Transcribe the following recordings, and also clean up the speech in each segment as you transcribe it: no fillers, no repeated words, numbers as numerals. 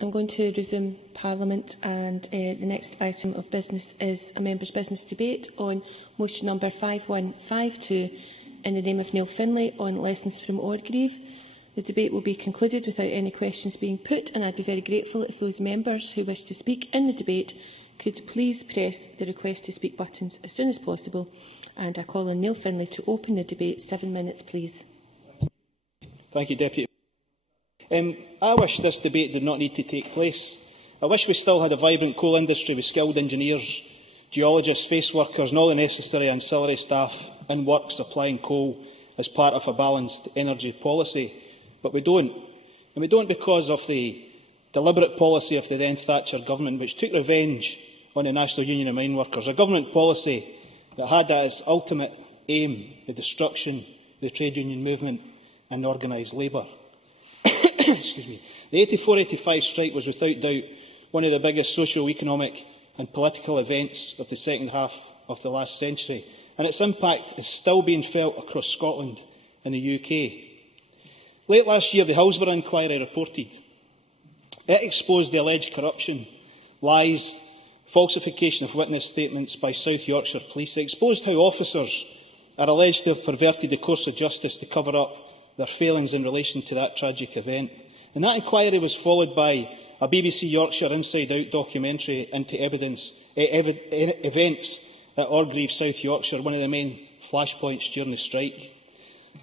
I'm going to resume Parliament, and the next item of business is a members' business debate on motion number 5152 in the name of Neil Findlay on lessons from Orgreave. The debate will be concluded without any questions being put, and I'd be very grateful if those members who wish to speak in the debate could please press the request to speak buttons as soon as possible. And I call on Neil Findlay to open the debate. 7 minutes, please. Thank you, Deputy. I wish this debate did not need to take place. I wish we still had a vibrant coal industry with skilled engineers, geologists, face workers and all the necessary ancillary staff in work supplying coal as part of a balanced energy policy. But we don't. And we don't because of the deliberate policy of the then Thatcher government, which took revenge on the National Union of Mine Workers, a government policy that had as its ultimate aim the destruction of the trade union movement and organised labour. Excuse me. The 84-85 strike was without doubt one of the biggest socio-economic and political events of the second half of the last century, and its impact is still being felt across Scotland and the UK. Late last year, the Hillsborough inquiry reported. It exposed the alleged corruption, lies, falsification of witness statements by South Yorkshire Police. It exposed how officers are alleged to have perverted the course of justice to cover up their failings in relation to that tragic event. And that inquiry was followed by a BBC Yorkshire Inside Out documentary into events at Orgreave, South Yorkshire, one of the main flashpoints during the strike.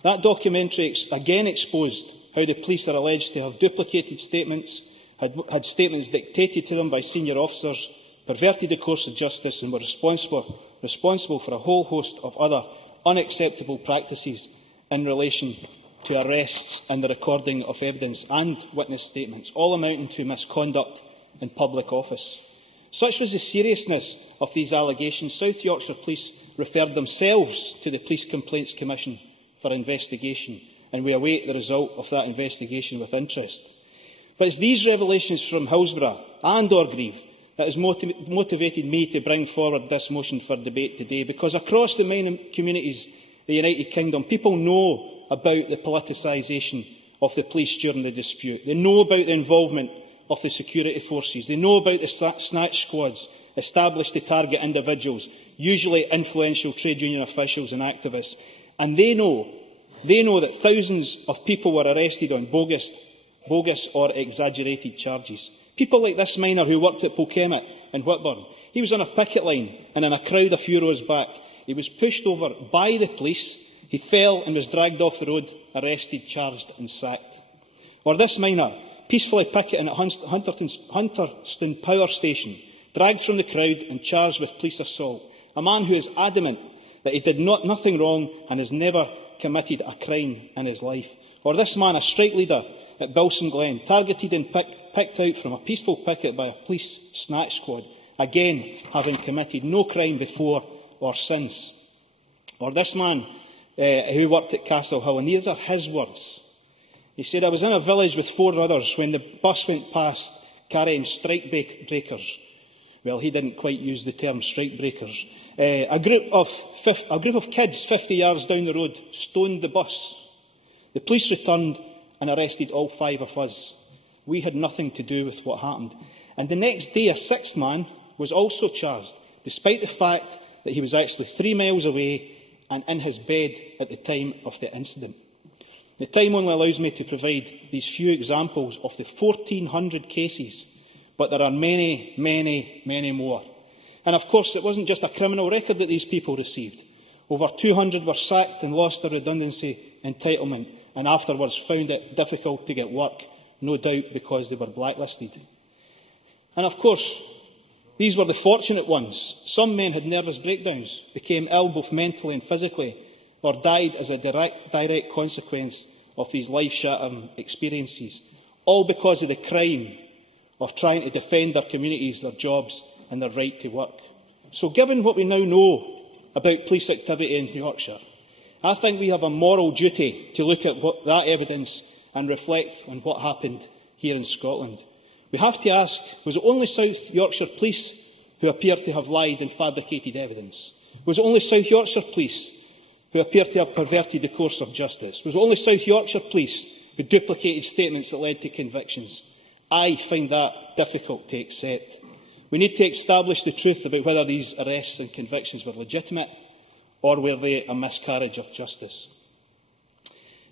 That documentary again exposed how the police are alleged to have duplicated statements, had statements dictated to them by senior officers, perverted the course of justice and were responsible for a whole host of other unacceptable practices in relation to arrests and the recording of evidence and witness statements, all amounting to misconduct in public office. Such was the seriousness of these allegations, South Yorkshire Police referred themselves to the Police Complaints Commission for investigation, and we await the result of that investigation with interest. But it's these revelations from Hillsborough and Orgreave that has motivated me to bring forward this motion for debate today, because across the mining communities of the United Kingdom, people know about the politicisation of the police during the dispute. They know about the involvement of the security forces. They know about the snatch squads established to target individuals, usually influential trade union officials and activists. And they know that thousands of people were arrested on bogus or exaggerated charges. People like this miner who worked at Polkemmet in Whitburn. He was on a picket line and in a crowd a few rows back. He was pushed over by the police. He fell and was dragged off the road, arrested, charged and sacked. Or this miner, peacefully picketing at Hunterston Power Station, dragged from the crowd and charged with police assault. A man who is adamant that he did nothing wrong and has never committed a crime in his life. Or this man, a strike leader at Bilson Glen, targeted and picked out from a peaceful picket by a police snatch squad, again having committed no crime before or since. Or this man who worked at Castle Hill, and these are his words. He said, "I was in a village with 4 others when the bus went past carrying strike breakers." Well, he didn't quite use the term strike breakers. A group of kids 50 yards down the road stoned the bus. The police returned and arrested all 5 of us. We had nothing to do with what happened. And the next day, a 6th man was also charged, despite the fact that he was actually 3 miles away and in his bed at the time of the incident. The time only allows me to provide these few examples of the 1,400 cases, but there are many, many, many more. And of course, it wasn't just a criminal record that these people received. Over 200 were sacked and lost their redundancy entitlement, and afterwards found it difficult to get work, no doubt because they were blacklisted. And of course, these were the fortunate ones. Some men had nervous breakdowns, became ill both mentally and physically, or died as a direct consequence of these life-shattering experiences, all because of the crime of trying to defend their communities, their jobs and their right to work. So given what we now know about police activity in Yorkshire, I think we have a moral duty to look at that evidence and reflect on what happened here in Scotland. We have to ask, was it only South Yorkshire Police who appear to have lied and fabricated evidence? Was it only South Yorkshire Police who appear to have perverted the course of justice? Was it only South Yorkshire Police who duplicated statements that led to convictions? I find that difficult to accept. We need to establish the truth about whether these arrests and convictions were legitimate or were they a miscarriage of justice.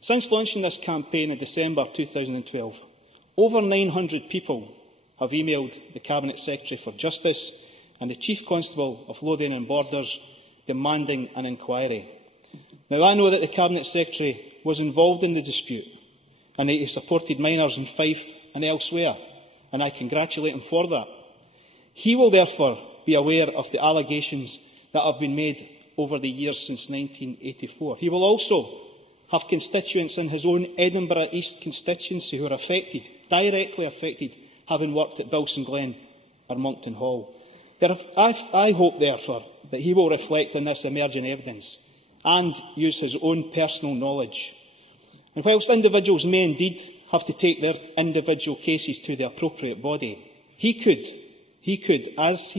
Since launching this campaign in December 2012, over 900 people have emailed the Cabinet Secretary for Justice and the Chief Constable of Lothian and Borders demanding an inquiry. Now, I know that the Cabinet Secretary was involved in the dispute and that he supported minors in Fife and elsewhere, and I congratulate him for that. He will therefore be aware of the allegations that have been made over the years since 1984. He will also have constituents in his own Edinburgh East constituency who are affected, directly affected, having worked at Bilson Glen or Monkton Hall. I hope, therefore, that he will reflect on this emerging evidence and use his own personal knowledge. And whilst individuals may indeed have to take their individual cases to the appropriate body, he could, as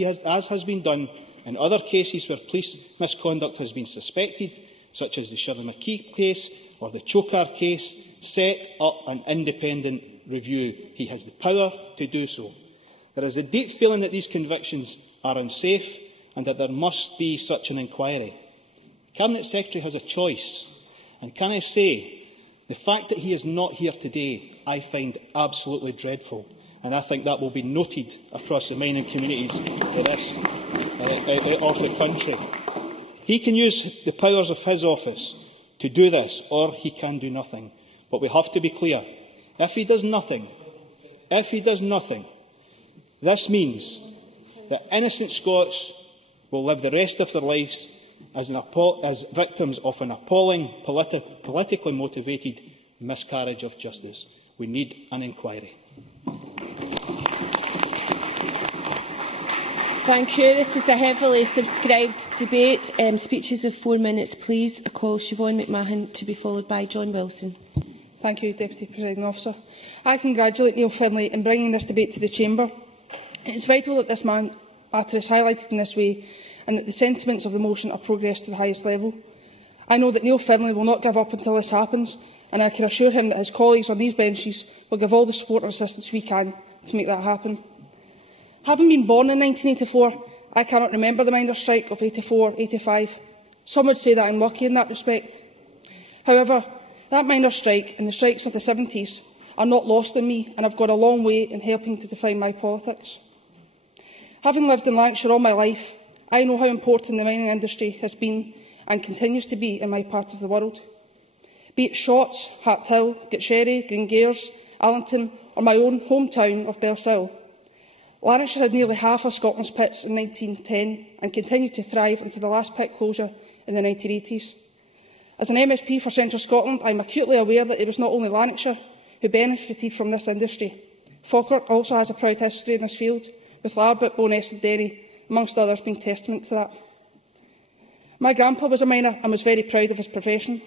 has been done in other cases where police misconduct has been suspected, such as the Shirley McKee case or the Chokar case, set up an independent review. He has the power to do so. There is a deep feeling that these convictions are unsafe and that there must be such an inquiry. The Cabinet Secretary has a choice, and can I say, the fact that he is not here today I find absolutely dreadful, and I think that will be noted across the mining communities of the country. He can use the powers of his office to do this, or he can do nothing. But we have to be clear. If he does nothing, this means that innocent Scots will live the rest of their lives as victims of an appalling, politically motivated miscarriage of justice. We need an inquiry. Thank you. This is a heavily subscribed debate. Speeches of 4 minutes, please. I call Siobhan McMahon to be followed by John Wilson. Thank you, Deputy Presiding Officer. I congratulate Neil Findlay in bringing this debate to the Chamber. It is vital that this matter is highlighted in this way and that the sentiments of the motion are progressed to the highest level. I know that Neil Findlay will not give up until this happens, and I can assure him that his colleagues on these benches will give all the support and assistance we can to make that happen. Having been born in 1984, I cannot remember the miners' strike of 84-85. Some would say that I am lucky in that respect. However, that miners' strike and the strikes of the 70s are not lost on me, and have gone a long way in helping to define my politics. Having lived in Lancashire all my life, I know how important the mining industry has been and continues to be in my part of the world. Be it Shotts, Harthill, Gitsherry, Greengayers, Allington or my own hometown of Belsill, Lanarkshire had nearly half of Scotland's pits in 1910 and continued to thrive until the last pit closure in the 1980s. As an MSP for Central Scotland, I am acutely aware that it was not only Lanarkshire who benefited from this industry. Falkirk also has a proud history in this field, with Larbert, Bowness and Derry, amongst others, being testament to that. My grandpa was a miner and was very proud of his profession.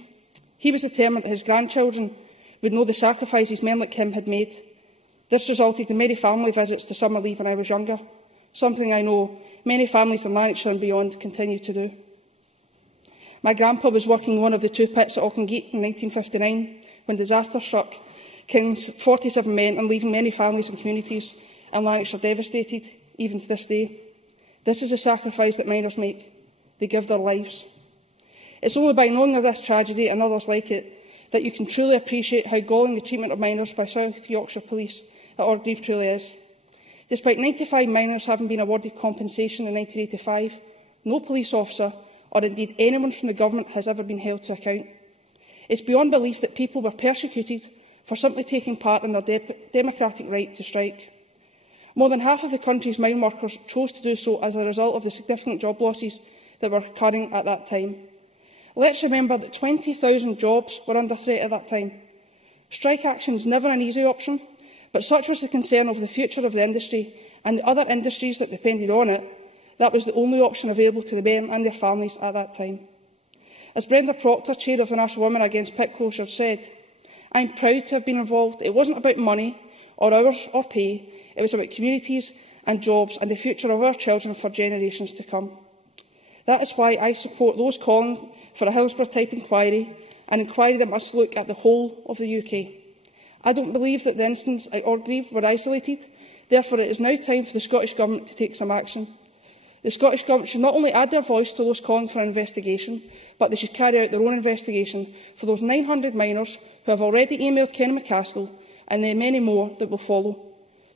He was determined that his grandchildren would know the sacrifices men like him had made. This resulted in many family visits to summer leave when I was younger, something I know many families in Lanarkshire and beyond continue to do. My grandpa was working in one of the 2 pits at Auchingate in 1959 when disaster struck, killing 47 men and leaving many families and communities in Lanarkshire devastated, even to this day. This is a sacrifice that miners make. They give their lives. It's only by knowing of this tragedy and others like it that you can truly appreciate how galling the treatment of miners by South Yorkshire Police at Orgreave truly is. Despite 95 miners having been awarded compensation in 1985, no police officer, or indeed anyone from the government, has ever been held to account. It's beyond belief that people were persecuted for simply taking part in their democratic right to strike. More than half of the country's mine workers chose to do so as a result of the significant job losses that were occurring at that time. Let's remember that 20,000 jobs were under threat at that time. Strike action is never an easy option, but such was the concern over the future of the industry and the other industries that depended on it, that was the only option available to the men and their families at that time. As Brenda Proctor, chair of the National Women Against Pit Closure, said, "I am proud to have been involved. It wasn't about money or hours or pay. It was about communities and jobs and the future of our children for generations to come." That is why I support those calling for a Hillsborough-type inquiry, an inquiry that must look at the whole of the UK. I don't believe that the incidents at Orgreave were isolated. Therefore, it is now time for the Scottish Government to take some action. The Scottish Government should not only add their voice to those calling for an investigation, but they should carry out their own investigation for those 900 minors who have already emailed Ken McCaskill and the many more that will follow.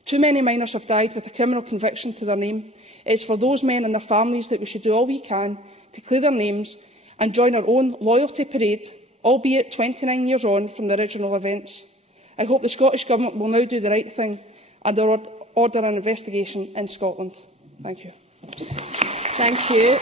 Too many minors have died with a criminal conviction to their name. It is for those men and their families that we should do all we can to clear their names and join our own loyalty parade, albeit 29 years on from the original events. I hope the Scottish Government will now do the right thing and order an investigation in Scotland. Thank you. Thank you.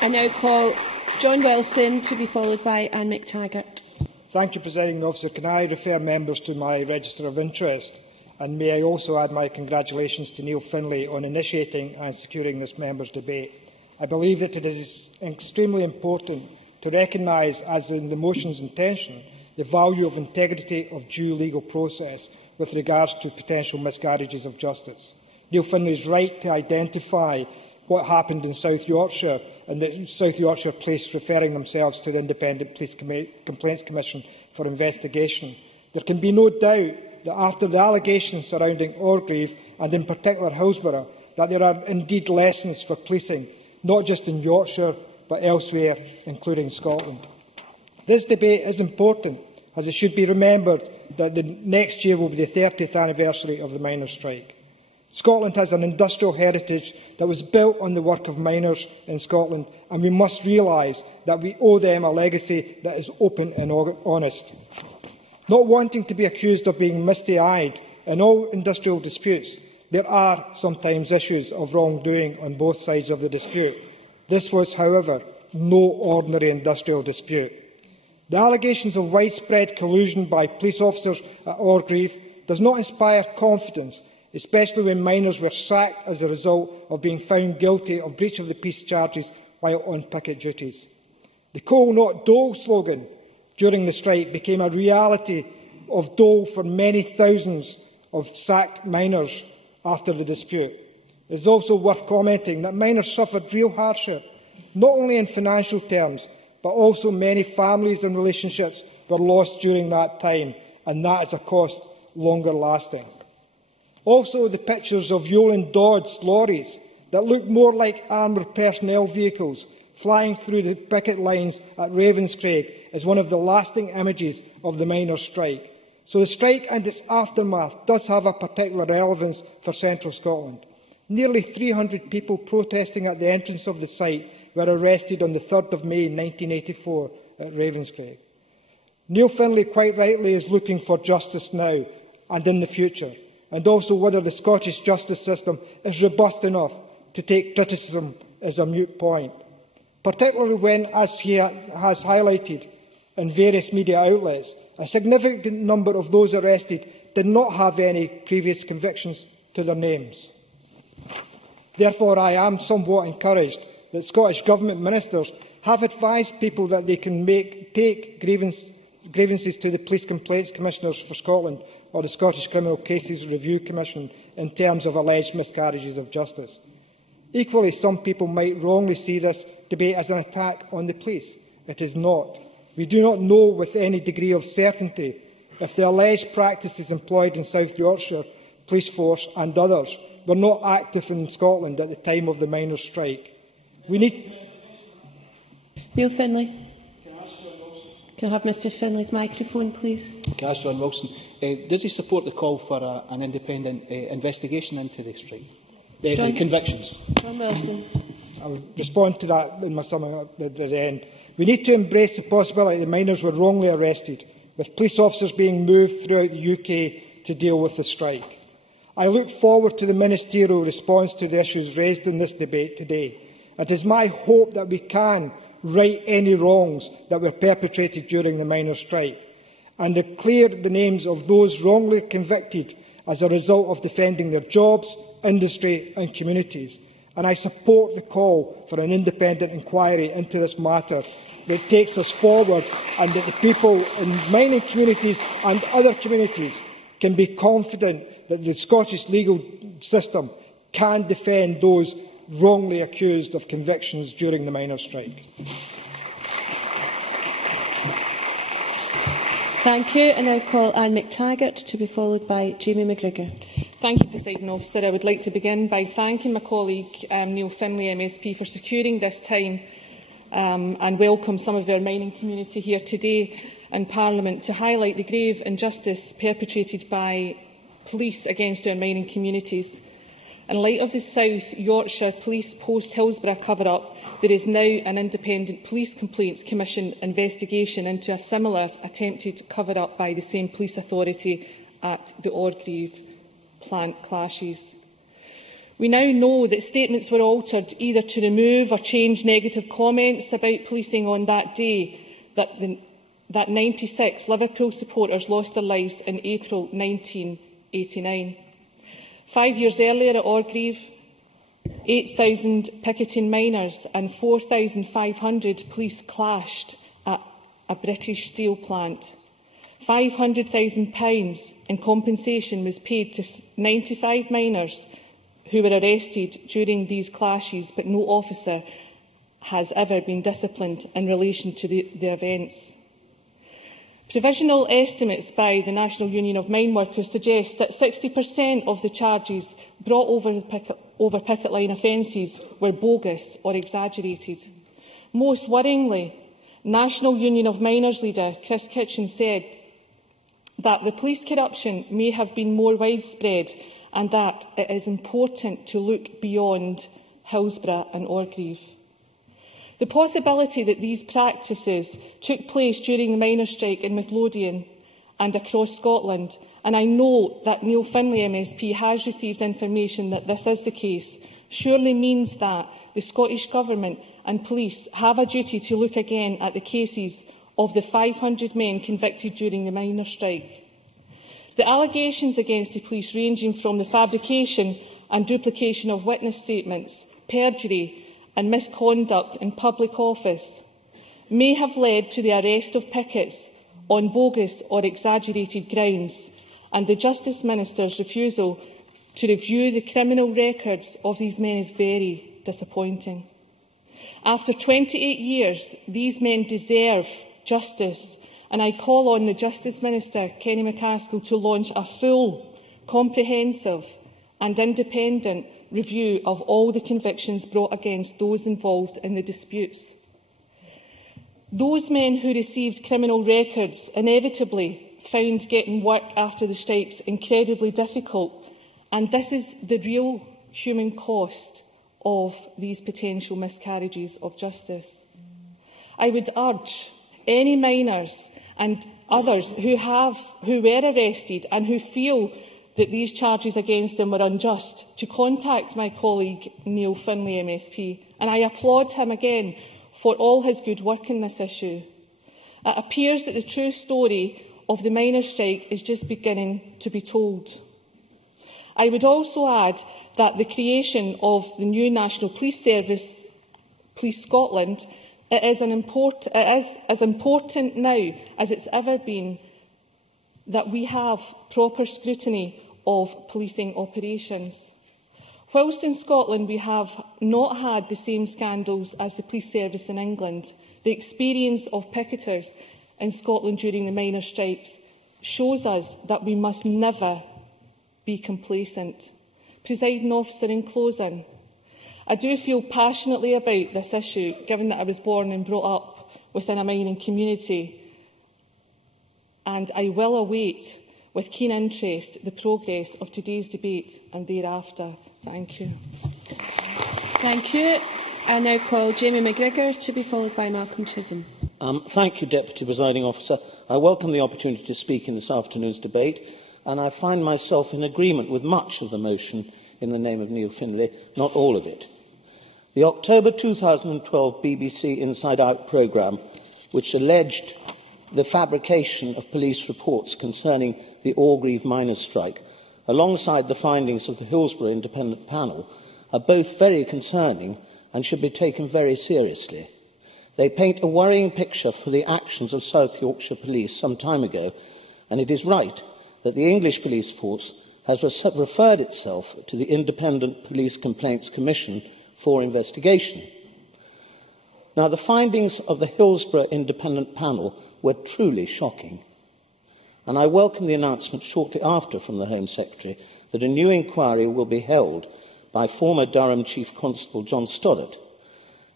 I now call John Wilson to be followed by Anne McTaggart. Thank you, Presiding Officer. Can I refer members to my register of interest? And may I also add my congratulations to Neil Findlay on initiating and securing this members' debate. I believe that it is extremely important to recognise, as in the motion's intention, the value of integrity of due legal process with regards to potential miscarriages of justice. Neil Findlay is right to identify what happened in South Yorkshire and the South Yorkshire Police referring themselves to the Independent Police Complaints Commission for investigation. There can be no doubt that after the allegations surrounding Orgreave and in particular Hillsborough, that there are indeed lessons for policing, not just in Yorkshire but elsewhere, including Scotland. This debate is important, as it should be remembered that the next year will be the 30th anniversary of the miners' strike. Scotland has an industrial heritage that was built on the work of miners in Scotland, and we must realise that we owe them a legacy that is open and honest. Not wanting to be accused of being misty-eyed, in all industrial disputes, there are sometimes issues of wrongdoing on both sides of the dispute. This was, however, no ordinary industrial dispute. The allegations of widespread collusion by police officers at Orgreave does not inspire confidence, especially when miners were sacked as a result of being found guilty of breach of the peace charges while on picket duties. The "Coal Not Dole" slogan during the strike became a reality of dole for many thousands of sacked miners after the dispute. It is also worth commenting that miners suffered real hardship, not only in financial terms, but also many families and relationships were lost during that time, and that is a cost longer lasting. Also, the pictures of Yolande Dodds lorries that look more like armoured personnel vehicles flying through the picket lines at Ravenscraig is one of the lasting images of the miners' strike. So the strike and its aftermath does have a particular relevance for Central Scotland. Nearly 300 people protesting at the entrance of the site were arrested on the 3rd of May 1984 at Ravenscraig. Neil Findlay, quite rightly, is looking for justice now and in the future, and also whether the Scottish justice system is robust enough to take criticism is a moot point, particularly when, as he has highlighted in various media outlets, a significant number of those arrested did not have any previous convictions to their names. Therefore, I am somewhat encouraged that Scottish Government ministers have advised people that they can take grievances to the Police Complaints Commissioners for Scotland or the Scottish Criminal Cases Review Commission in terms of alleged miscarriages of justice. Equally, some people might wrongly see this debate as an attack on the police. It is not. We do not know with any degree of certainty if the alleged practices employed in South Yorkshire Police Force and others were not active in Scotland at the time of the miners' strike. We need... Neil Findlay. Can I have Mr Findlay's microphone, please? Can I ask John Wilson, does he support the call for an independent investigation into the strike? The convictions? John Wilson. I'll respond to that in my summing up at the end. We need to embrace the possibility that miners were wrongly arrested, with police officers being moved throughout the UK to deal with the strike. I look forward to the ministerial response to the issues raised in this debate today. It is my hope that we can right any wrongs that were perpetrated during the miners' strike and clear the names of those wrongly convicted as a result of defending their jobs, industry and communities. And I support the call for an independent inquiry into this matter that takes us forward and that the people in mining communities and other communities can be confident that the Scottish legal system can defend those wrongly accused of convictions during the miners' strike. Thank you. And I'll call Anne McTaggart to be followed by Jamie McGregor. Thank you, Presiding Officer. I would like to begin by thanking my colleague Neil Findlay MSP for securing this time and welcome some of our mining community here today in Parliament to highlight the grave injustice perpetrated by police against our mining communities. In light of the South Yorkshire Police post-Hillsborough cover-up, there is now an independent Police Complaints Commission investigation into a similar attempted cover-up by the same police authority at the Orgreave plant clashes. We now know that statements were altered either to remove or change negative comments about policing on that day, that 96 Liverpool supporters lost their lives in April 1989. 5 years earlier at Orgreave, 8,000 picketing miners and 4,500 police clashed at a British steel plant. £500,000 in compensation was paid to 95 miners who were arrested during these clashes, but no officer has ever been disciplined in relation to the events. Provisional estimates by the National Union of Mine Workers suggest that 60% of the charges brought over picket line offences were bogus or exaggerated. Most worryingly, National Union of Miners leader Chris Kitchen said that the police corruption may have been more widespread and that it is important to look beyond Hillsborough and Orgreave. The possibility that these practices took place during the miners' strike in Lothian and across Scotland, and I know that Neil Findlay MSP has received information that this is the case, surely means that the Scottish Government and police have a duty to look again at the cases of the 500 men convicted during the miners' strike. The allegations against the police, ranging from the fabrication and duplication of witness statements, perjury and misconduct in public office, may have led to the arrest of pickets on bogus or exaggerated grounds, and the Justice Minister's refusal to review the criminal records of these men is very disappointing. After 28 years, these men deserve justice, and I call on the Justice Minister, Kenny McCaskill, to launch a full, comprehensive and independent review of all the convictions brought against those involved in the disputes. Those men who received criminal records inevitably found getting work after the strikes incredibly difficult, and this is the real human cost of these potential miscarriages of justice. I would urge any miners and others who were arrested and who feel that these charges against them were unjust to contact my colleague Neil Findlay MSP, and I applaud him again for all his good work in this issue. It appears that the true story of the miners' strike is just beginning to be told. I would also add that the creation of the new National Police Service, Police Scotland, it is as important now as it's ever been that we have proper scrutiny of policing operations. Whilst in Scotland we have not had the same scandals as the police service in England, the experience of picketers in Scotland during the miners' strikes shows us that we must never be complacent. Presiding Officer, in closing, I do feel passionately about this issue, given that I was born and brought up within a mining community, and I will await with keen interest the progress of today's debate and thereafter. Thank you. Thank you. I now call Jamie McGregor to be followed by Malcolm Chisholm. Thank you, Deputy Presiding Officer. I welcome the opportunity to speak in this afternoon's debate, and I find myself in agreement with much of the motion in the name of Neil Findlay, not all of it. The October 2012 BBC Inside Out programme, which alleged the fabrication of police reports concerning the Orgreave miners' strike, alongside the findings of the Hillsborough Independent Panel, are both very concerning and should be taken very seriously. They paint a worrying picture for the actions of South Yorkshire Police some time ago, and it is right that the English Police Force has referred itself to the Independent Police Complaints Commission for investigation. Now, the findings of the Hillsborough Independent Panel were truly shocking. and I welcome the announcement shortly after from the Home Secretary that a new inquiry will be held by former Durham Chief Constable John Stoddart.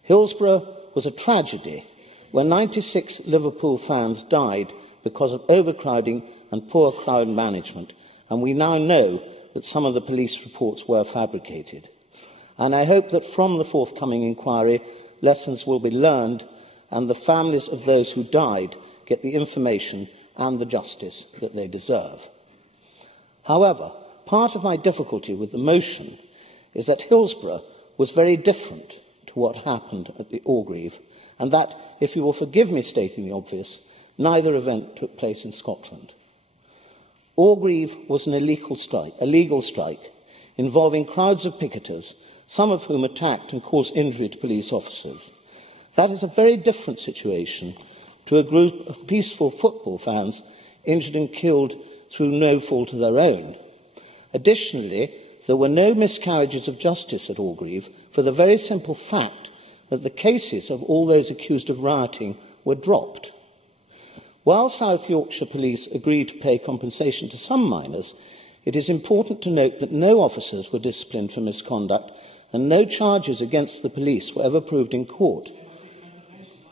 Hillsborough was a tragedy when 96 Liverpool fans died because of overcrowding and poor crowd management, and we now know that some of the police reports were fabricated. And I hope that from the forthcoming inquiry, lessons will be learned and the families of those who died get the information and the justice that they deserve. However, part of my difficulty with the motion is that Hillsborough was very different to what happened at the Orgreave, and that, if you will forgive me stating the obvious, neither event took place in Scotland. Orgreave was an illegal strike involving crowds of picketers, some of whom attacked and caused injury to police officers. That is a very different situation to a group of peaceful football fans injured and killed through no fault of their own. Additionally, there were no miscarriages of justice at Orgreave for the very simple fact that the cases of all those accused of rioting were dropped. While South Yorkshire Police agreed to pay compensation to some minors, it is important to note that no officers were disciplined for misconduct and no charges against the police were ever proved in court.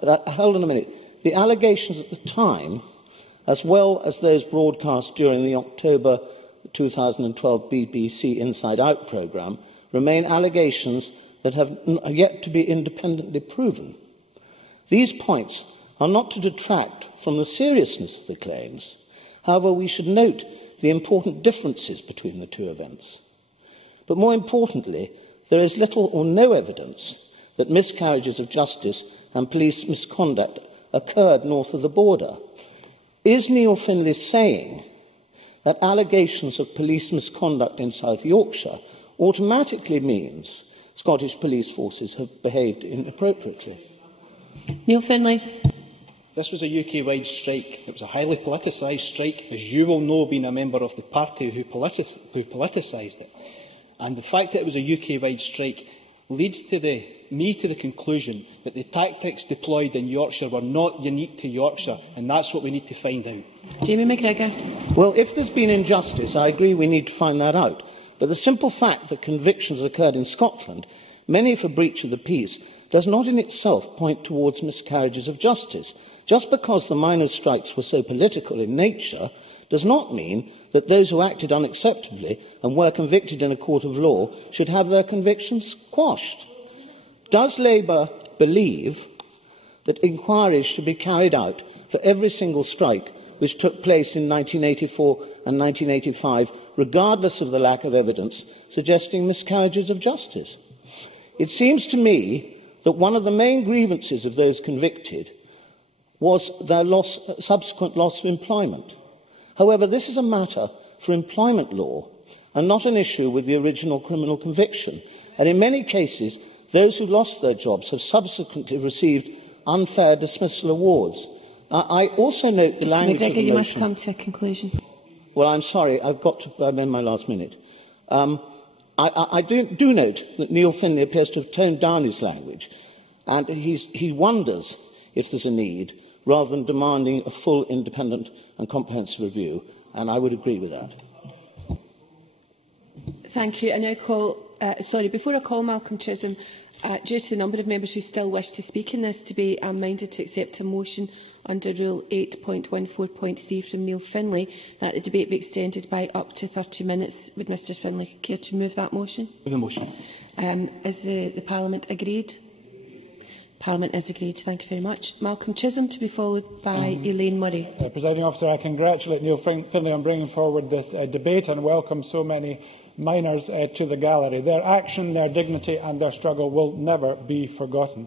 Hold on a minute. The allegations at the time, as well as those broadcast during the October 2012 BBC Inside Out programme, remain allegations that have yet to be independently proven. These points are not to detract from the seriousness of the claims. However, we should note the important differences between the two events. But more importantly, there is little or no evidence that miscarriages of justice and police misconduct occurred north of the border. Is Neil Findlay saying that allegations of police misconduct in South Yorkshire automatically means Scottish police forces have behaved inappropriately? Neil Findlay. This was a UK-wide strike. It was a highly politicised strike, as you will know, being a member of the party who politicised it. And the fact that it was a UK-wide strike leads me to the conclusion that the tactics deployed in Yorkshire were not unique to Yorkshire, and that's what we need to find out. Jamie McGregor. Well, if there's been injustice, I agree we need to find that out. But the simple fact that convictions occurred in Scotland, many for breach of the peace, does not in itself point towards miscarriages of justice. Just because the miners' strikes were so political in nature does not mean that those who acted unacceptably and were convicted in a court of law should have their convictions quashed. Does Labour believe that inquiries should be carried out for every single strike which took place in 1984 and 1985, regardless of the lack of evidence suggesting miscarriages of justice? It seems to me that one of the main grievances of those convicted was their subsequent loss of employment. However, this is a matter for employment law and not an issue with the original criminal conviction. And in many cases, those who lost their jobs have subsequently received unfair dismissal awards. I also note the language of the motion. You must come to a conclusion. Well, I'm sorry, I'm in my last minute. I do note that Neil Findlay appears to have toned down his language, and he wonders if there's a need, rather than demanding a full, independent and comprehensive review, and I would agree with that. Thank you. I now call, before I call Malcolm Chisholm, due to the number of members who still wish to speak in this debate, I'm minded to accept a motion under Rule 8.14.3 from Neil Findlay that the debate be extended by up to 30 minutes. Would Mr Findlay care to move that motion? Move the motion. Is the Parliament agreed? Parliament is agreed. Thank you very much. Malcolm Chisholm, to be followed by Elaine Murray. Presiding Officer, I congratulate Neil Findlay on bringing forward this debate and welcome so many miners to the gallery. Their action, their dignity and their struggle will never be forgotten.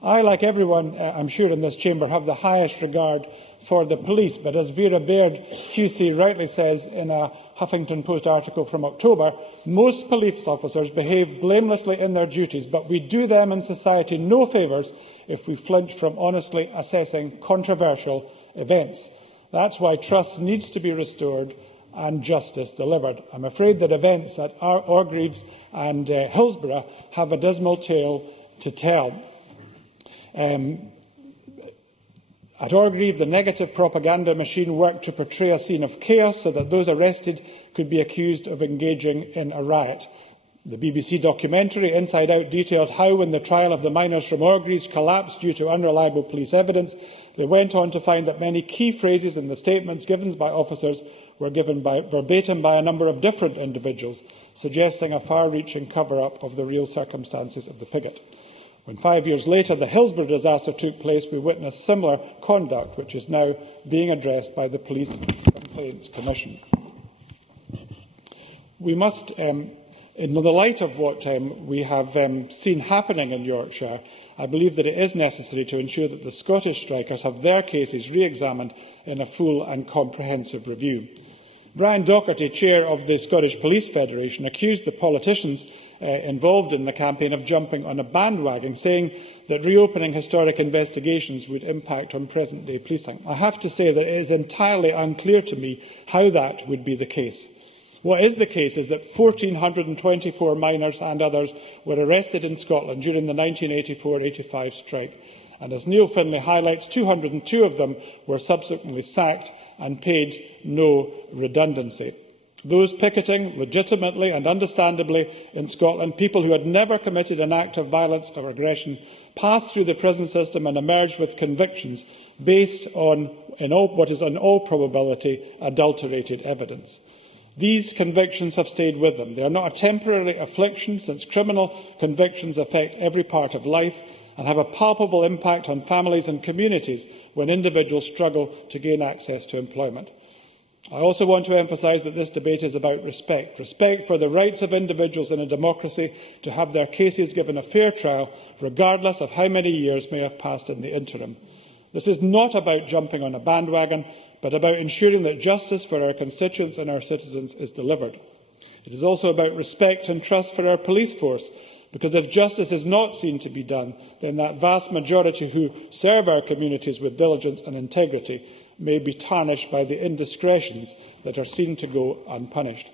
I, like everyone, I'm sure in this chamber, have the highest regard for the police, but as Vera Baird QC rightly says in a Huffington Post article from October, most police officers behave blamelessly in their duties, but we do them and society no favours if we flinch from honestly assessing controversial events. That's why trust needs to be restored and justice delivered. I'm afraid that events at Orgreave and Hillsborough have a dismal tale to tell. At Orgreave, the negative propaganda machine worked to portray a scene of chaos so that those arrested could be accused of engaging in a riot. The BBC documentary Inside Out detailed how, when the trial of the miners from Orgreave collapsed due to unreliable police evidence, they went on to find that many key phrases in the statements given by officers were given verbatim by a number of different individuals, suggesting a far-reaching cover-up of the real circumstances of the picket. When 5 years later the Hillsborough disaster took place, we witnessed similar conduct, which is now being addressed by the Police Complaints Commission. We must, in the light of what we have seen happening in Yorkshire, I believe that it is necessary to ensure that the Scottish strikers have their cases re-examined in a full and comprehensive review. Brian Docherty, chair of the Scottish Police Federation, accused the politicians involved in the campaign of jumping on a bandwagon, saying that reopening historic investigations would impact on present-day policing. I have to say that it is entirely unclear to me how that would be the case. What is the case is that 1,424 miners and others were arrested in Scotland during the 1984-85 strike, and as Neil Findlay highlights, 202 of them were subsequently sacked and paid no redundancy. Those picketing legitimately and understandably in Scotland, people who had never committed an act of violence or aggression, passed through the prison system and emerged with convictions based on, what is in all probability, adulterated evidence. These convictions have stayed with them. They are not a temporary affliction, since criminal convictions affect every part of life and have a palpable impact on families and communities when individuals struggle to gain access to employment. I also want to emphasise that this debate is about respect. Respect for the rights of individuals in a democracy to have their cases given a fair trial, regardless of how many years may have passed in the interim. This is not about jumping on a bandwagon, but about ensuring that justice for our constituents and our citizens is delivered. It is also about respect and trust for our police force, because if justice is not seen to be done, then that vast majority who serve our communities with diligence and integrity may be tarnished by the indiscretions that are seen to go unpunished.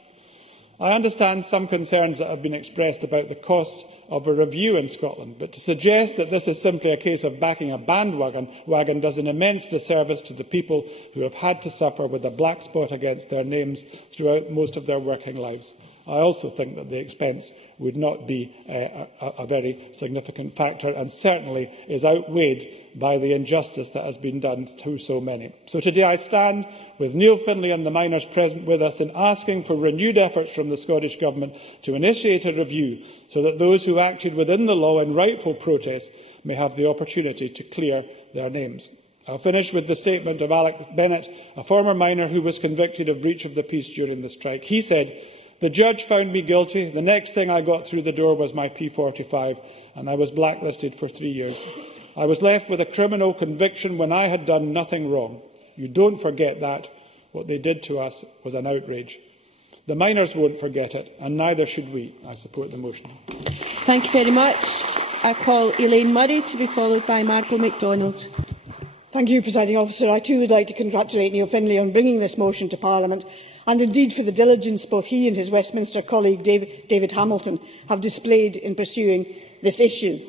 I understand some concerns that have been expressed about the cost of a review in Scotland, but to suggest that this is simply a case of backing a bandwagon does an immense disservice to the people who have had to suffer with a black spot against their names throughout most of their working lives. I also think that the expense would not be a very significant factor, and certainly is outweighed by the injustice that has been done to so many. So today I stand with Neil Findlay and the miners present with us in asking for renewed efforts from the Scottish Government to initiate a review so that those who acted within the law in rightful protest may have the opportunity to clear their names. I'll finish with the statement of Alex Bennett, a former miner who was convicted of breach of the peace during the strike. He said, "The judge found me guilty. The next thing I got through the door was my P45, and I was blacklisted for 3 years. I was left with a criminal conviction when I had done nothing wrong. You don't forget that. What they did to us was an outrage." The miners won't forget it, and neither should we. I support the motion. Thank you very much. I call Elaine Murray to be followed by Margot MacDonald. Thank you, Presiding Officer. I too would like to congratulate Neil Findlay on bringing this motion to Parliament, and indeed for the diligence both he and his Westminster colleague David Hamilton have displayed in pursuing this issue.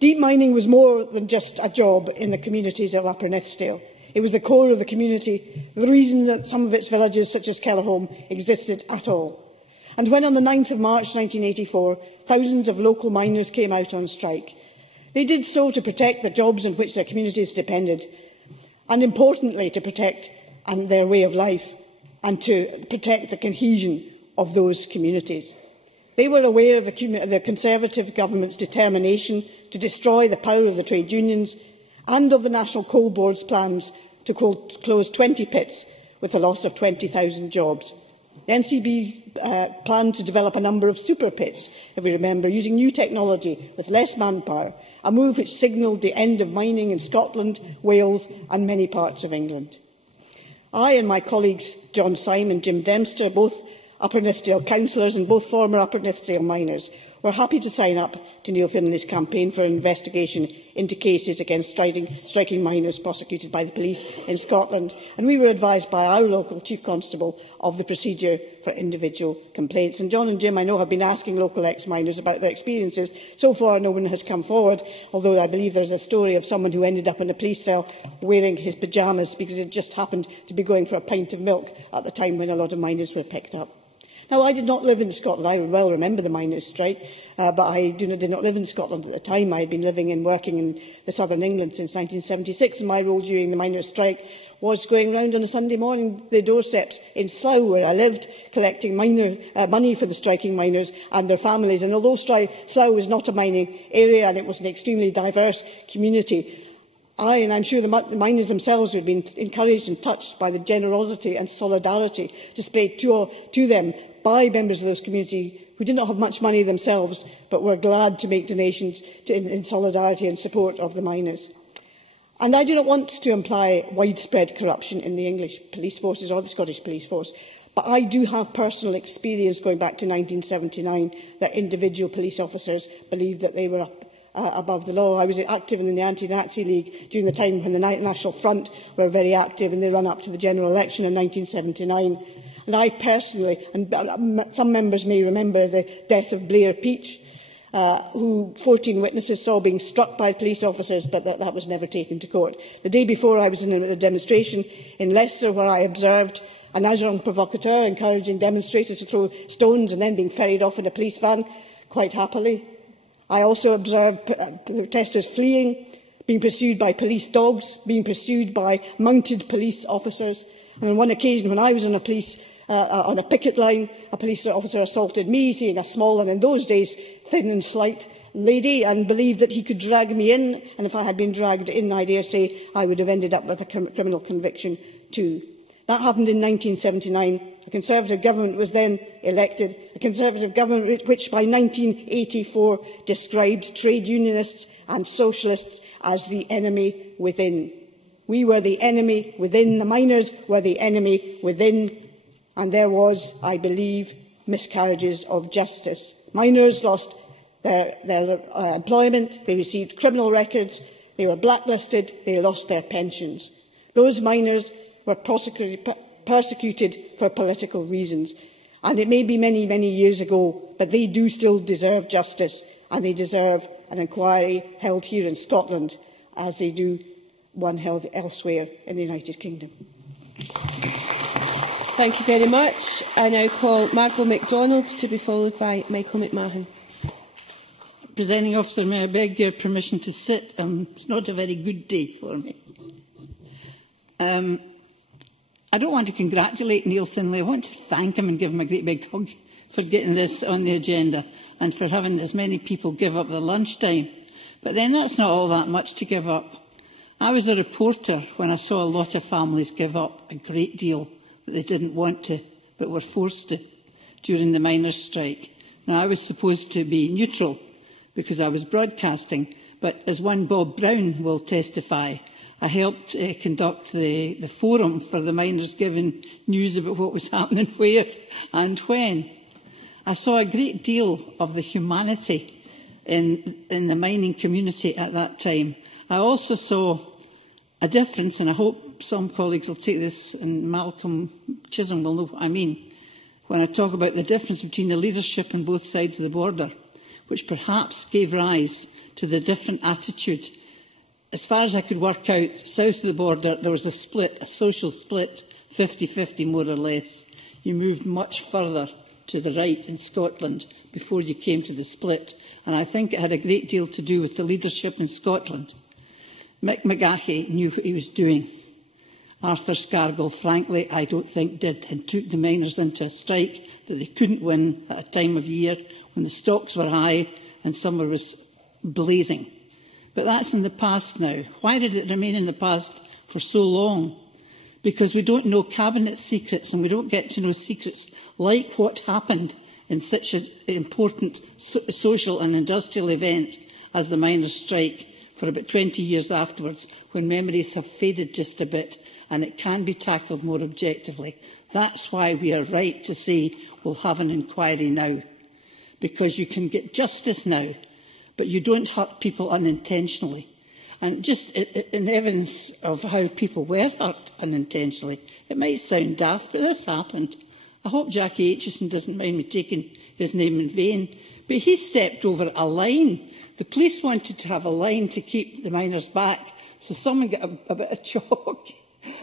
Deep mining was more than just a job in the communities of Upper Nithsdale. It was the core of the community, the reason that some of its villages, such as Kellerholm, existed at all. And when on the 9th of March 1984, thousands of local miners came out on strike, they did so to protect the jobs on which their communities depended, and importantly to protect their way of life and to protect the cohesion of those communities. They were aware of the Conservative government's determination to destroy the power of the trade unions and of the National Coal Board's plans to close 20 pits with the loss of 20,000 jobs. The NCB planned to develop a number of super pits, if we remember, using new technology with less manpower, a move which signalled the end of mining in Scotland, Wales and many parts of England. I and my colleagues John Syme and Jim Dempster, both Upper Nithsdale councillors and both former Upper Nithsdale miners, We're happy to sign up to Neil Findlay's campaign for an investigation into cases against striking minors prosecuted by the police in Scotland, and we were advised by our local Chief Constable of the procedure for individual complaints. And John and Jim, I know, have been asking local ex-minors about their experiences. So far, no one has come forward, although I believe there's a story of someone who ended up in a police cell wearing his pyjamas because it just happened to be going for a pint of milk at the time when a lot of minors were picked up. Now, I did not live in Scotland. I well remember the miners' strike, but I did not live in Scotland at the time. I had been living and working in the southern England since 1976, and my role during the miners' strike was going round on a Sunday morning the doorsteps in Slough, where I lived, collecting money for the striking miners and their families. And although Slough was not a mining area and it was an extremely diverse community, and I'm sure the miners themselves have been encouraged and touched by the generosity and solidarity displayed to them by members of those community who did not have much money themselves, but were glad to make donations in solidarity and support of the miners. And I do not want to imply widespread corruption in the English police forces or the Scottish police force, but I do have personal experience going back to 1979 that individual police officers believed that they were above the law. I was active in the Anti-Nazi League during the time when the National Front were very active in the run-up to the general election in 1979. And I personally, and some members may remember the death of Blair Peach, who 14 witnesses saw being struck by police officers, but that was never taken to court. The day before, I was in a demonstration in Leicester where I observed an agent provocateur encouraging demonstrators to throw stones and then being ferried off in a police van quite happily. I also observed protesters fleeing, being pursued by police dogs, being pursued by mounted police officers. And on one occasion, when I was on a picket line, a police officer assaulted me, seeing a small and, in those days, thin and slight lady, and believed that he could drag me in. And if I had been dragged in, I dare say I would have ended up with a criminal conviction too. That happened in 1979. A Conservative government was then elected, a Conservative government which by 1984 described trade unionists and socialists as the enemy within. We were the enemy within, the miners were the enemy within, and there was, I believe, miscarriages of justice. Miners lost their employment, they received criminal records, they were blacklisted, they lost their pensions. Those miners were persecuted for political reasons. And it may be many, many years ago, but they do still deserve justice, and they deserve an inquiry held here in Scotland, as they do one held elsewhere in the United Kingdom. Thank you very much. I now call Margot MacDonald to be followed by Michael McMahon. Presiding Officer, may I beg your permission to sit? It's not a very good day for me. I don't want to congratulate Neil Findlay. I want to thank him and give him a great big hug for getting this on the agenda and for having as many people give up their lunchtime. But then that's not all that much to give up. I was a reporter when I saw a lot of families give up a great deal that they didn't want to, but were forced to during the miners' strike. Now, I was supposed to be neutral because I was broadcasting, but as one Bob Brown will testify, I helped conduct the forum for the miners, giving news about what was happening where and when. I saw a great deal of the humanity in the mining community at that time. I also saw a difference, and I hope some colleagues will take this, and Malcolm Chisholm will know what I mean, when I talk about the difference between the leadership on both sides of the border, which perhaps gave rise to the different attitude. As far as I could work out, south of the border, there was a split, a social split, 50-50 more or less. You moved much further to the right in Scotland before you came to the split. And I think it had a great deal to do with the leadership in Scotland. Mick McGahey knew what he was doing. Arthur Scargill, frankly, I don't think did, and took the miners into a strike that they couldn't win at a time of year when the stocks were high and summer was blazing. But that's in the past now. Why did it remain in the past for so long? Because we don't know cabinet secrets, and we don't get to know secrets like what happened in such an important social and industrial event as the miners' strike for about 20 years afterwards, when memories have faded just a bit and it can be tackled more objectively. That's why we are right to say we'll have an inquiry now. because you can get justice now, but you don't hurt people unintentionally. And just in evidence of how people were hurt unintentionally, it might sound daft, but this happened. I hope Jackie Aitchison doesn't mind me taking his name in vain, but he stepped over a line. The police wanted to have a line to keep the miners back, so someone got a bit of chalk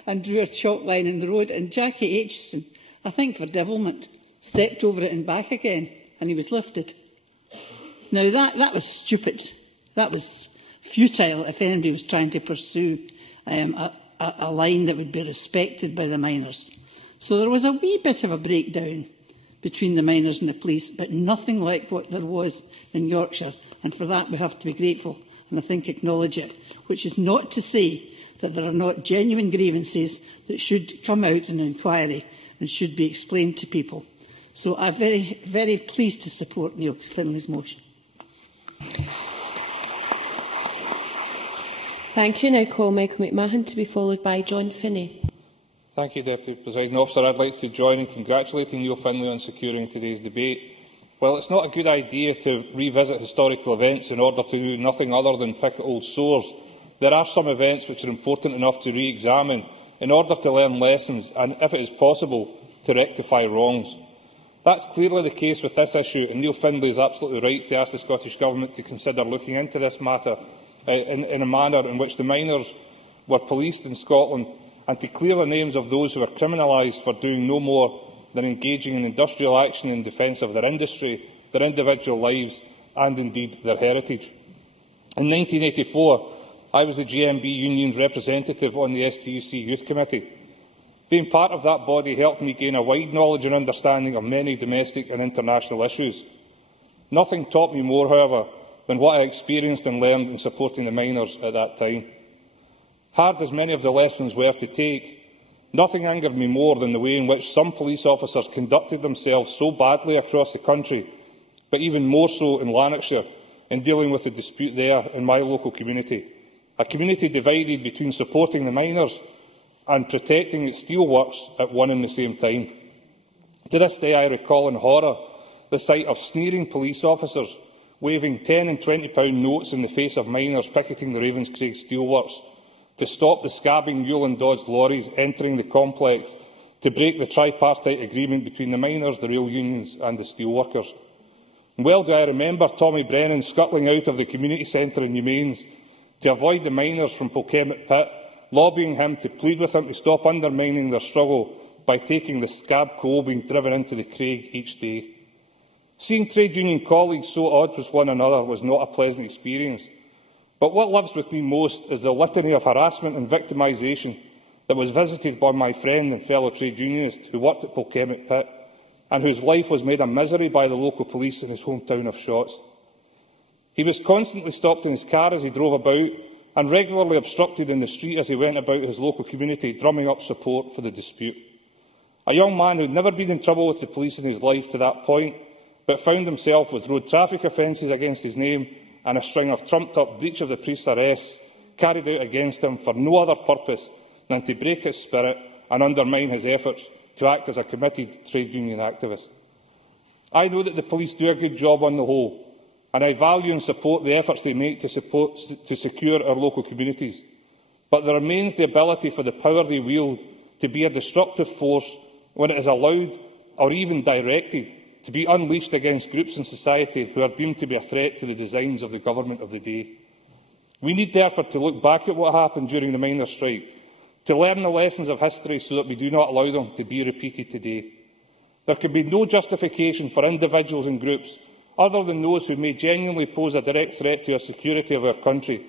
and drew a chalk line in the road, and Jackie Aitchison, I think for devilment, stepped over it and back again, and he was lifted. Now that was stupid. That was futile if anybody was trying to pursue a line that would be respected by the miners. So there was a wee bit of a breakdown between the miners and the police, but nothing like what there was in Yorkshire, and for that we have to be grateful and I think acknowledge it, which is not to say that there are not genuine grievances that should come out in an inquiry and should be explained to people. So I'm very, very pleased to support Neil Findlay's motion. Thank you. Now call Michael McMahon to be followed by John Finney. Thank you, Deputy Presiding Officer. I'd like to join in congratulating Neil Findlay on securing today's debate. While it's not a good idea to revisit historical events in order to do nothing other than pick at old sores, there are some events which are important enough to re-examine in order to learn lessons and, if it is possible, to rectify wrongs. That's clearly the case with this issue, and Neil Findlay is absolutely right to ask the Scottish Government to consider looking into this matter in a manner in which the miners were policed in Scotland, and to clear the names of those who were criminalised for doing no more than engaging in industrial action in defence of their industry, their individual lives and indeed their heritage. In 1984, I was the GMB Union's representative on the STUC Youth Committee. Being part of that body helped me gain a wide knowledge and understanding of many domestic and international issues. Nothing taught me more, however, than what I experienced and learned in supporting the miners at that time. Hard as many of the lessons were to take, nothing angered me more than the way in which some police officers conducted themselves so badly across the country, but even more so in Lanarkshire, in dealing with the dispute there in my local community. A community divided between supporting the miners and protecting its steelworks at one and the same time. To this day I recall in horror the sight of sneering police officers waving £10 and £20 notes in the face of miners picketing the Ravenscraig steelworks to stop the scabbing Mule and Dodge lorries entering the complex, to break the tripartite agreement between the miners, the rail unions and the steelworkers. Well do I remember Tommy Brennan scuttling out of the community centre in Newmains to avoid the miners from Polkemmet Pit, lobbying him to plead with him to stop undermining their struggle by taking the scab coal being driven into the Craig each day. Seeing trade union colleagues so at odds with one another was not a pleasant experience. But what lives with me most is the litany of harassment and victimisation that was visited by my friend and fellow trade unionist who worked at Polkemmet Pit and whose life was made a misery by the local police in his hometown of Shotts. He was constantly stopped in his car as he drove about and regularly obstructed in the street as he went about his local community, drumming up support for the dispute. A young man who had never been in trouble with the police in his life to that point, but found himself with road traffic offences against his name and a string of trumped-up breach of the peace arrests carried out against him for no other purpose than to break his spirit and undermine his efforts to act as a committed trade union activist. I know that the police do a good job on the whole, and I value and support the efforts they make to secure our local communities. But there remains the ability for the power they wield to be a destructive force when it is allowed, or even directed, to be unleashed against groups in society who are deemed to be a threat to the designs of the government of the day. We need therefore to look back at what happened during the miners' strike, to learn the lessons of history so that we do not allow them to be repeated today. There can be no justification for individuals and groups, other than those who may genuinely pose a direct threat to the security of our country,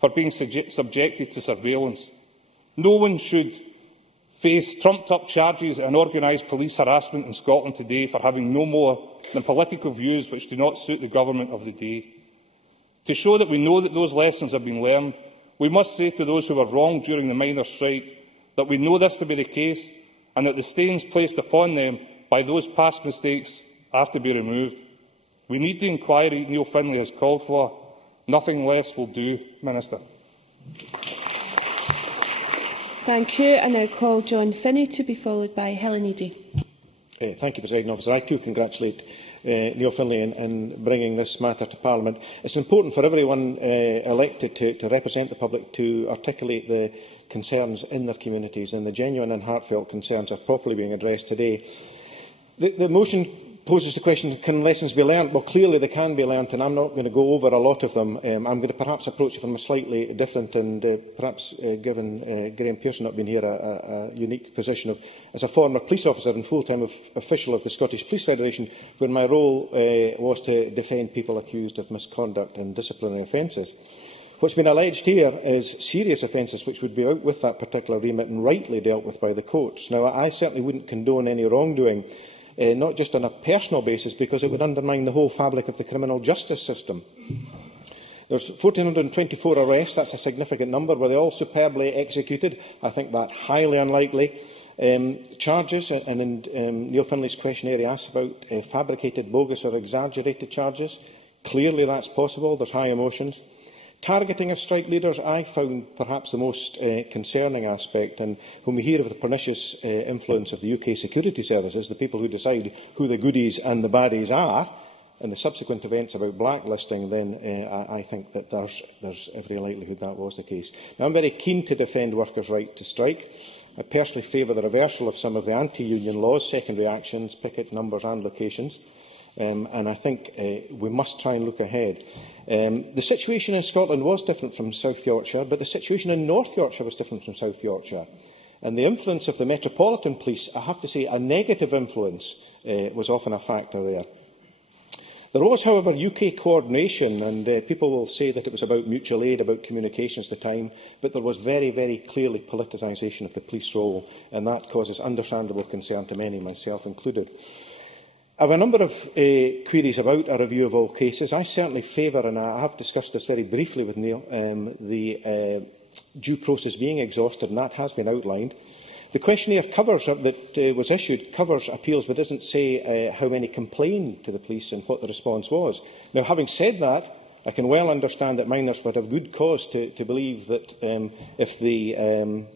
for being subjected to surveillance. No one should face trumped-up charges and organised police harassment in Scotland today for having no more than political views which do not suit the government of the day. To show that we know that those lessons have been learned, we must say to those who were wronged during the miners' strike that we know this to be the case and that the stains placed upon them by those past mistakes are to be removed. We need the inquiry Neil Findlay has called for. Nothing less will do, Minister. Thank you. I now call John Finney to be followed by Helen Eadie. Thank you, Presiding Officer. I too congratulate Neil Findlay in bringing this matter to Parliament. It's important for everyone elected to represent the public to articulate the concerns in their communities, and the genuine and heartfelt concerns are properly being addressed today. The motion poses the question, can lessons be learned? Well, clearly they can be learned, and I'm not going to go over a lot of them. I'm going to perhaps approach it from a slightly different and perhaps, given Graham Pearson not being here, a unique position of, as a former police officer and full-time official of the Scottish Police Federation, where my role was to defend people accused of misconduct and disciplinary offences. What's been alleged here is serious offences which would be out with that particular remit and rightly dealt with by the courts. Now, I certainly wouldn't condone any wrongdoing, not just on a personal basis, because it would undermine the whole fabric of the criminal justice system. There's 1,424 arrests. That's a significant number. Were they all superbly executed? I think that highly unlikely. Charges, and in Neil Findlay's questionnaire he asks about fabricated, bogus or exaggerated charges. Clearly that's possible. There's high emotions. Targeting of strike leaders, I found perhaps the most concerning aspect, and when we hear of the pernicious influence of the UK security services, the people who decide who the goodies and the baddies are, and the subsequent events about blacklisting, then I think that there's every likelihood that was the case. Now, I'm very keen to defend workers' right to strike. I personally favour the reversal of some of the anti-union laws, secondary actions, picket numbers and locations. And I think we must try and look ahead. The situation in Scotland was different from South Yorkshire, but the situation in North Yorkshire was different from South Yorkshire. And the influence of the Metropolitan Police, I have to say a negative influence, was often a factor there. There was, however, UK coordination, and people will say that it was about mutual aid, about communications at the time, but there was very, very clearly politicisation of the police role, and that causes understandable concern to many, myself included. I have a number of queries about a review of all cases. I certainly favour, and I have discussed this very briefly with Neil, the due process being exhausted, and that has been outlined. The questionnaire that was issued covers appeals, but doesn't say how many complained to the police and what the response was. Now, having said that, I can well understand that minors would have good cause to believe that if the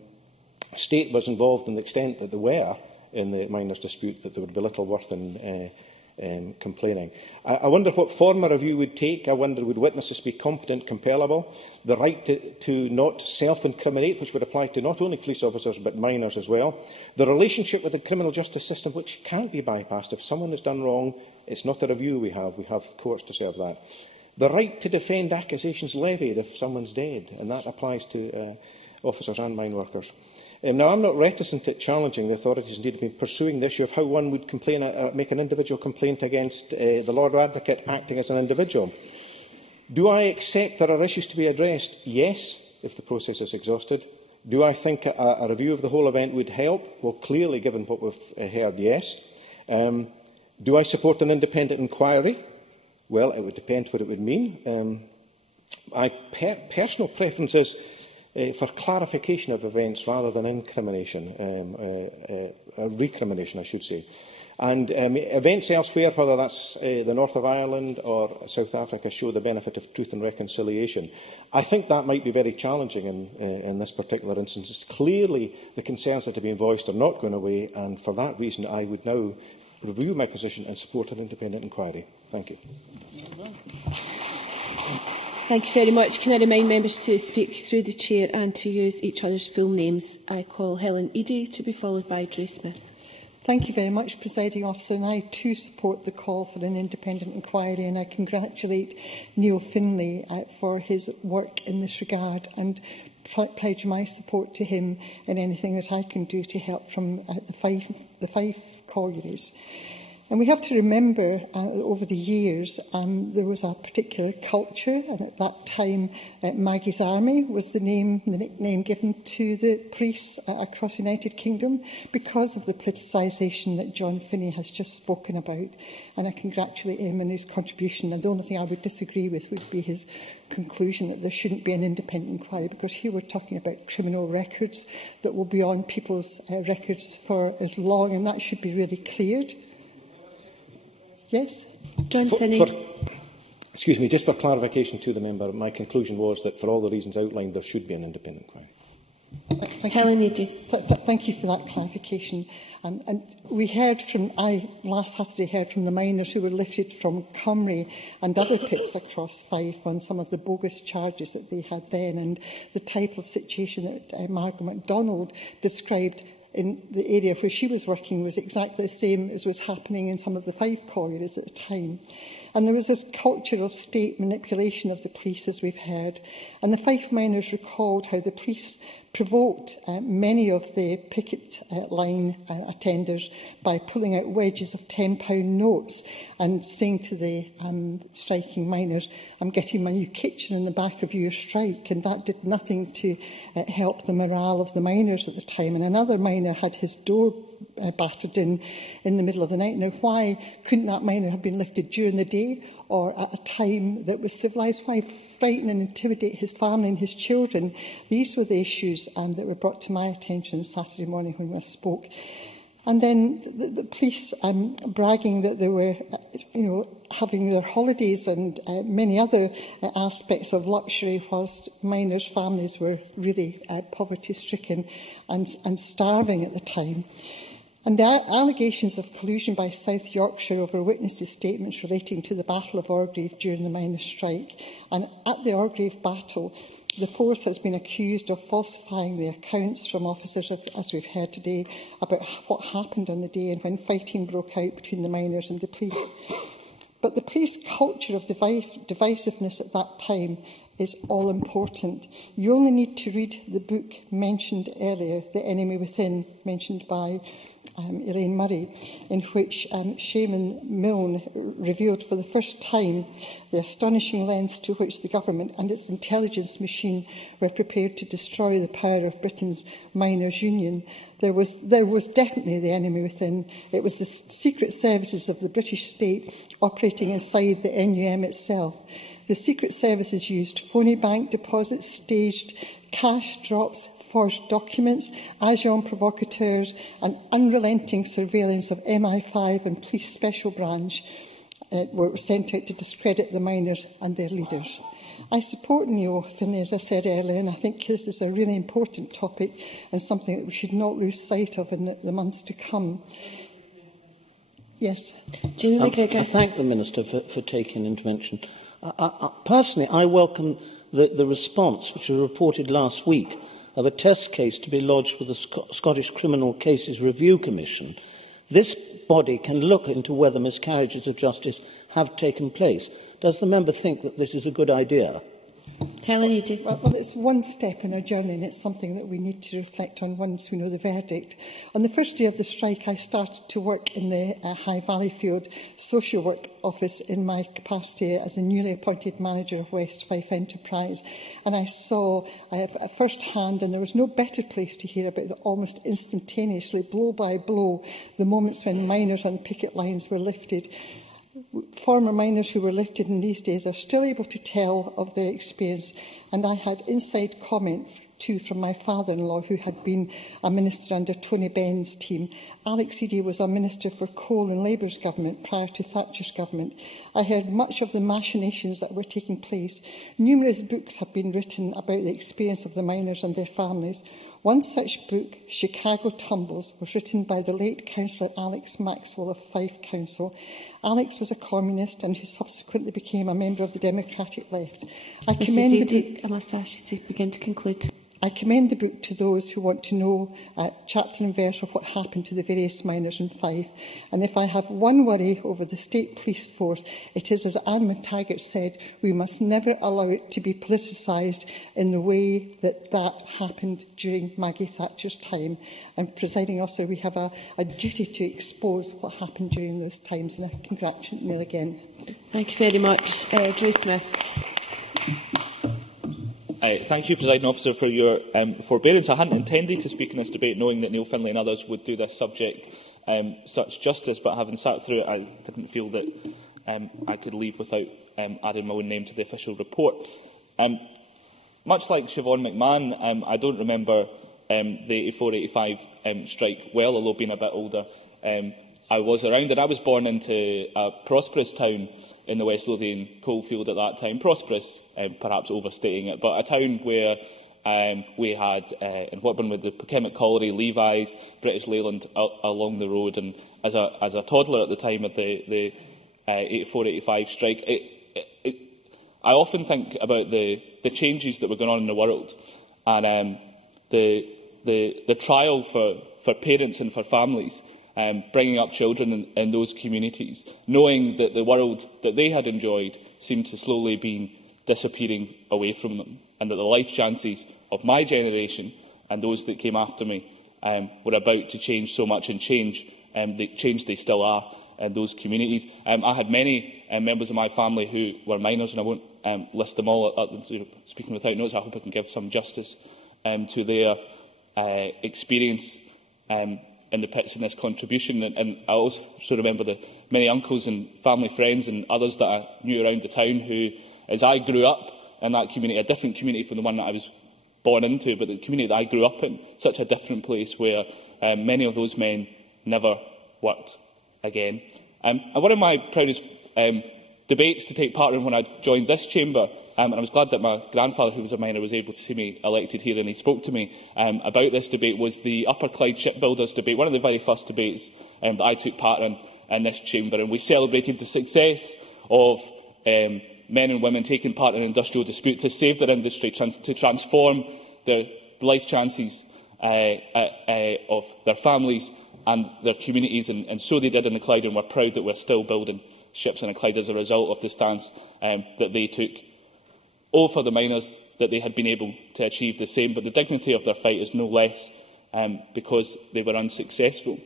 state was involved in the extent that they were in the minors' dispute, that there would be little worth in complaining. I wonder what form a review would take. I wonder, would witnesses be competent, compellable? The right to not self-incriminate, which would apply to not only police officers but minors as well. The relationship with the criminal justice system, which can't be bypassed. If someone has done wrong, it's not a review we have courts to serve that. The right to defend accusations levied if someone's dead, and that applies to officers and mine workers. Now, I'm not reticent at challenging the authorities indeed have been pursuing the issue of how one would make an individual complaint against the Lord Advocate acting as an individual. Do I accept there are issues to be addressed? Yes, if the process is exhausted. Do I think a review of the whole event would help? Well, clearly, given what we've heard, yes. Do I support an independent inquiry? Well, it would depend what it would mean. My personal preference is for clarification of events rather than incrimination, recrimination, I should say. And events elsewhere, whether that's the north of Ireland or South Africa, show the benefit of truth and reconciliation. I think that might be very challenging in this particular instance. Clearly, the concerns that have been voiced are not going away, and for that reason, I would now review my position and support an independent inquiry. Thank you. Thank you very much. Can I remind members to speak through the chair and to use each other's full names? I call Helen Eadie to be followed by Drew Smith. Thank you very much, Presiding Officer, and I too support the call for an independent inquiry, and I congratulate Neil Findlay for his work in this regard and pledge my support to him in anything that I can do to help from the five collieries. And we have to remember, over the years, there was a particular culture, and at that time, Maggie's Army was the nickname given to the police across the United Kingdom because of the politicisation that John Finney has just spoken about. And I congratulate him on his contribution. And the only thing I would disagree with would be his conclusion that there shouldn't be an independent inquiry, because here we're talking about criminal records that will be on people's records for as long, and that should be really cleared. Yes, John Finney. Excuse me, just for clarification to the member, my conclusion was that for all the reasons outlined, there should be an independent inquiry. Thank you for that clarification. And we heard last Saturday heard from the miners who were lifted from Cymru and other pits across Fife on some of the bogus charges that they had then, and the type of situation that Margaret MacDonald described in the area where she was working was exactly the same as was happening in some of the Fife collieries at the time. And there was this culture of state manipulation of the police, as we've heard. And the Fife miners recalled how the police provoked many of the picket line attenders by pulling out wedges of £10 notes and saying to the striking miners, "I'm getting my new kitchen in the back of your strike." And that did nothing to help the morale of the miners at the time. And another miner had his door battered in the middle of the night. Now, why couldn't that miner have been lifted during the day or at a time that was civilised? Why frighten and intimidate his family and his children? These were the issues that were brought to my attention Saturday morning when I spoke. And then the police bragging that they were, having their holidays and many other aspects of luxury, whilst miners' families were really poverty-stricken and starving at the time. And the allegations of collusion by South Yorkshire over witnesses' statements relating to the Battle of Orgreave during the miners' strike. And at the Orgreave battle, the force has been accused of falsifying the accounts from officers, as we've heard today, about what happened on the day and when fighting broke out between the miners and the police. But the police culture of divisiveness at that time is all important. You only need to read the book mentioned earlier, The Enemy Within, mentioned by Elaine Murray, in which Shaman Milne revealed for the first time the astonishing lengths to which the government and its intelligence machine were prepared to destroy the power of Britain's miners' union. There was definitely the enemy within. It was the secret services of the British state operating inside the NUM itself. The secret services used phony bank deposits, staged cash drops, forged documents, agents provocateurs and unrelenting surveillance of MI5 and police special branch were sent out to discredit the miners and their leaders. I support Neil Findlay, as I said earlier, and I think this is a really important topic and something that we should not lose sight of in the months to come. Yes. I thank the Minister for taking intervention. Personally, I welcome the response, which was reported last week, of a test case to be lodged with the Scottish Criminal Cases Review Commission. This body can look into whether miscarriages of justice have taken place. Does the member think that this is a good idea? Well, it's one step in our journey, and it's something that we need to reflect on once we know the verdict. On the first day of the strike, I started to work in the High Valleyfield social work office in my capacity as a newly appointed manager of West Fife Enterprise. And I saw first hand, and there was no better place to hear about the almost instantaneously, blow by blow, the moments when miners on picket lines were lifted. Former miners who were lifted in these days are still able to tell of their experience, and I had inside comment too from my father-in-law, who had been a minister under Tony Benn's team. Alex Eady was a minister for Coal and Labour's government prior to Thatcher's government. I heard much of the machinations that were taking place. Numerous books have been written about the experience of the miners and their families. One such book, Chicago Tumbles, was written by the late Councillor Alex Maxwell of Fife Council. Alex was a communist and who subsequently became a member of the Democratic Left. I must ask you to begin to conclude. I commend the book to those who want to know chapter and verse of what happened to the various miners in Fife. And if I have one worry over the state police force, it is, as Anne McTaggart said, we must never allow it to be politicised in the way that happened during Maggie Thatcher's time. And, Presiding Officer, we have a duty to expose what happened during those times. And I congratulate Neil again. Thank you very much. Drew Smith. Thank you, Presiding Officer, for your forbearance. I hadn't intended to speak in this debate, knowing that Neil Findlay and others would do this subject such justice, but having sat through it, I didn't feel that I could leave without adding my own name to the official report. Much like Siobhan McMahon, I don't remember the 84-85 strike well, although being a bit older, I was around it. I was born into a prosperous town in the West Lothian coalfield at that time. Prosperous, perhaps overstating it, but a town where We had in Whitburn with the Chemic Colliery, Levi's, British Leyland along the road. And as a toddler at the time of the 84-85 strike, I often think about the changes that were going on in the world, and the trial for parents and for families bringing up children in those communities, knowing that the world that they had enjoyed seemed to slowly be disappearing away from them, and that the life chances of my generation and those that came after me were about to change so much, and change they still are in those communities. I had many members of my family who were minors, and I won't list them all. Speaking without notes, I hope I can give some justice to their experience in the pits in this contribution. And I also remember the many uncles and family friends and others that I knew around the town who, as I grew up in that community, a different community from the one that I was born into, but the community that I grew up in, such a different place, where many of those men never worked again. And one of my proudest debates to take part in when I joined this chamber, and I was glad that my grandfather, who was a miner, was able to see me elected here, and he spoke to me about this debate, was the Upper Clyde Shipbuilders debate, one of the very first debates that I took part in this chamber. And we celebrated the success of men and women taking part in an industrial dispute to save their industry, to transform the life chances of their families and their communities, and so they did in the Clyde, and we're proud that we're still building ships in the Clyde as a result of the stance that they took. All for the miners, that they had been able to achieve the same, but the dignity of their fight is no less because they were unsuccessful.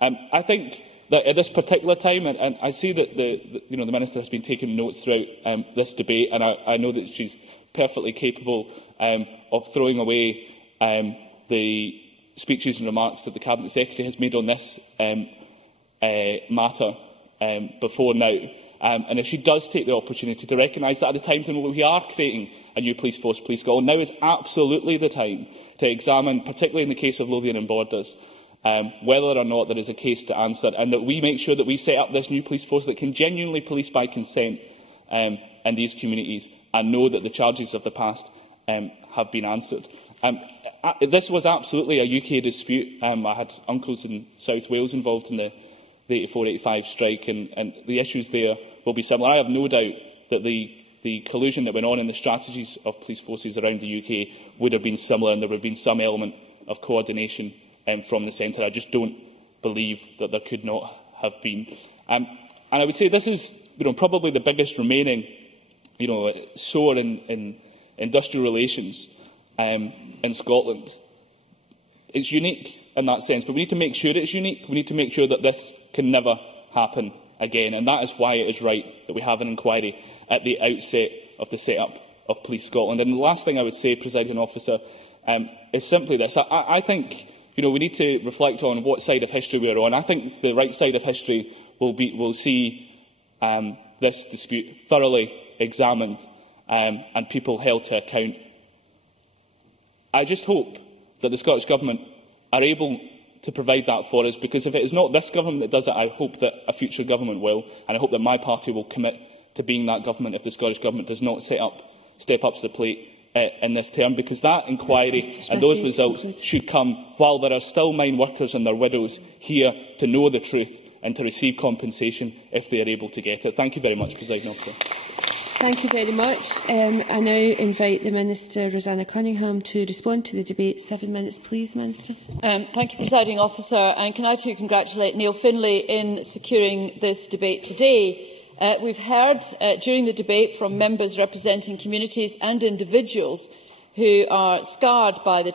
I think that at this particular time, and I see that the Minister has been taking notes throughout this debate, and I know that she's perfectly capable of throwing away the speeches and remarks that the Cabinet Secretary has made on this matter before now. And if she does take the opportunity to recognise that at the time when we are creating a new police force, Police Scotland, now is absolutely the time to examine, particularly in the case of Lothian and Borders, whether or not there is a case to answer, and that we make sure that we set up this new police force that can genuinely police by consent in these communities, and know that the charges of the past have been answered. This was absolutely a UK dispute. I had uncles in South Wales involved in the 84-85 strike, and the issues there will be similar. I have no doubt that the collusion that went on in the strategies of police forces around the UK would have been similar, and there would have been some element of coordination from the centre. I just don't believe that there could not have been. And I would say this is probably the biggest remaining sore in industrial relations in Scotland. It's unique in that sense, but we need to make sure it's unique. We need to make sure that this can never happen again, and that is why it is right that we have an inquiry at the outset of the set-up of Police Scotland. And the last thing I would say, Presiding Officer, is simply this. I think we need to reflect on what side of history we are on. I think the right side of history will see this dispute thoroughly examined and people held to account. I just hope that the Scottish Government are able to provide that for us, because if it is not this government that does it, I hope that a future government will, and I hope that my party will commit to being that government if the Scottish Government does not step up to the plate in this term, because that inquiry and those results should come while there are still mine workers and their widows here to know the truth and to receive compensation if they are able to get it. Thank you very much, Presiding Officer. Thank you very much. I now invite the Minister, Rosanna Cunningham, to respond to the debate. 7 minutes, please, Minister. Thank you, Presiding Officer. And can I too congratulate Neil Findlay in securing this debate today. We've heard during the debate from members representing communities and individuals who are scarred by the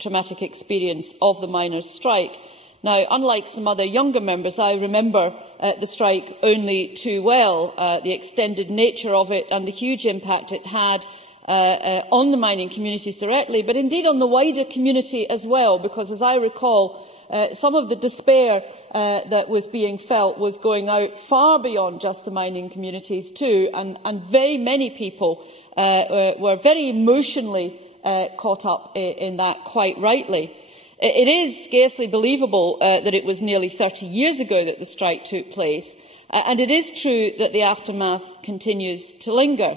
traumatic experience of the miners' strike. Now, unlike some other younger members, I remember the strike only too well, the extended nature of it and the huge impact it had on the mining communities directly, but indeed on the wider community as well, because, as I recall, some of the despair that was being felt was going out far beyond just the mining communities too, and very many people were very emotionally caught up in that, quite rightly. It is scarcely believable that it was nearly 30 years ago that the strike took place, and it is true that the aftermath continues to linger.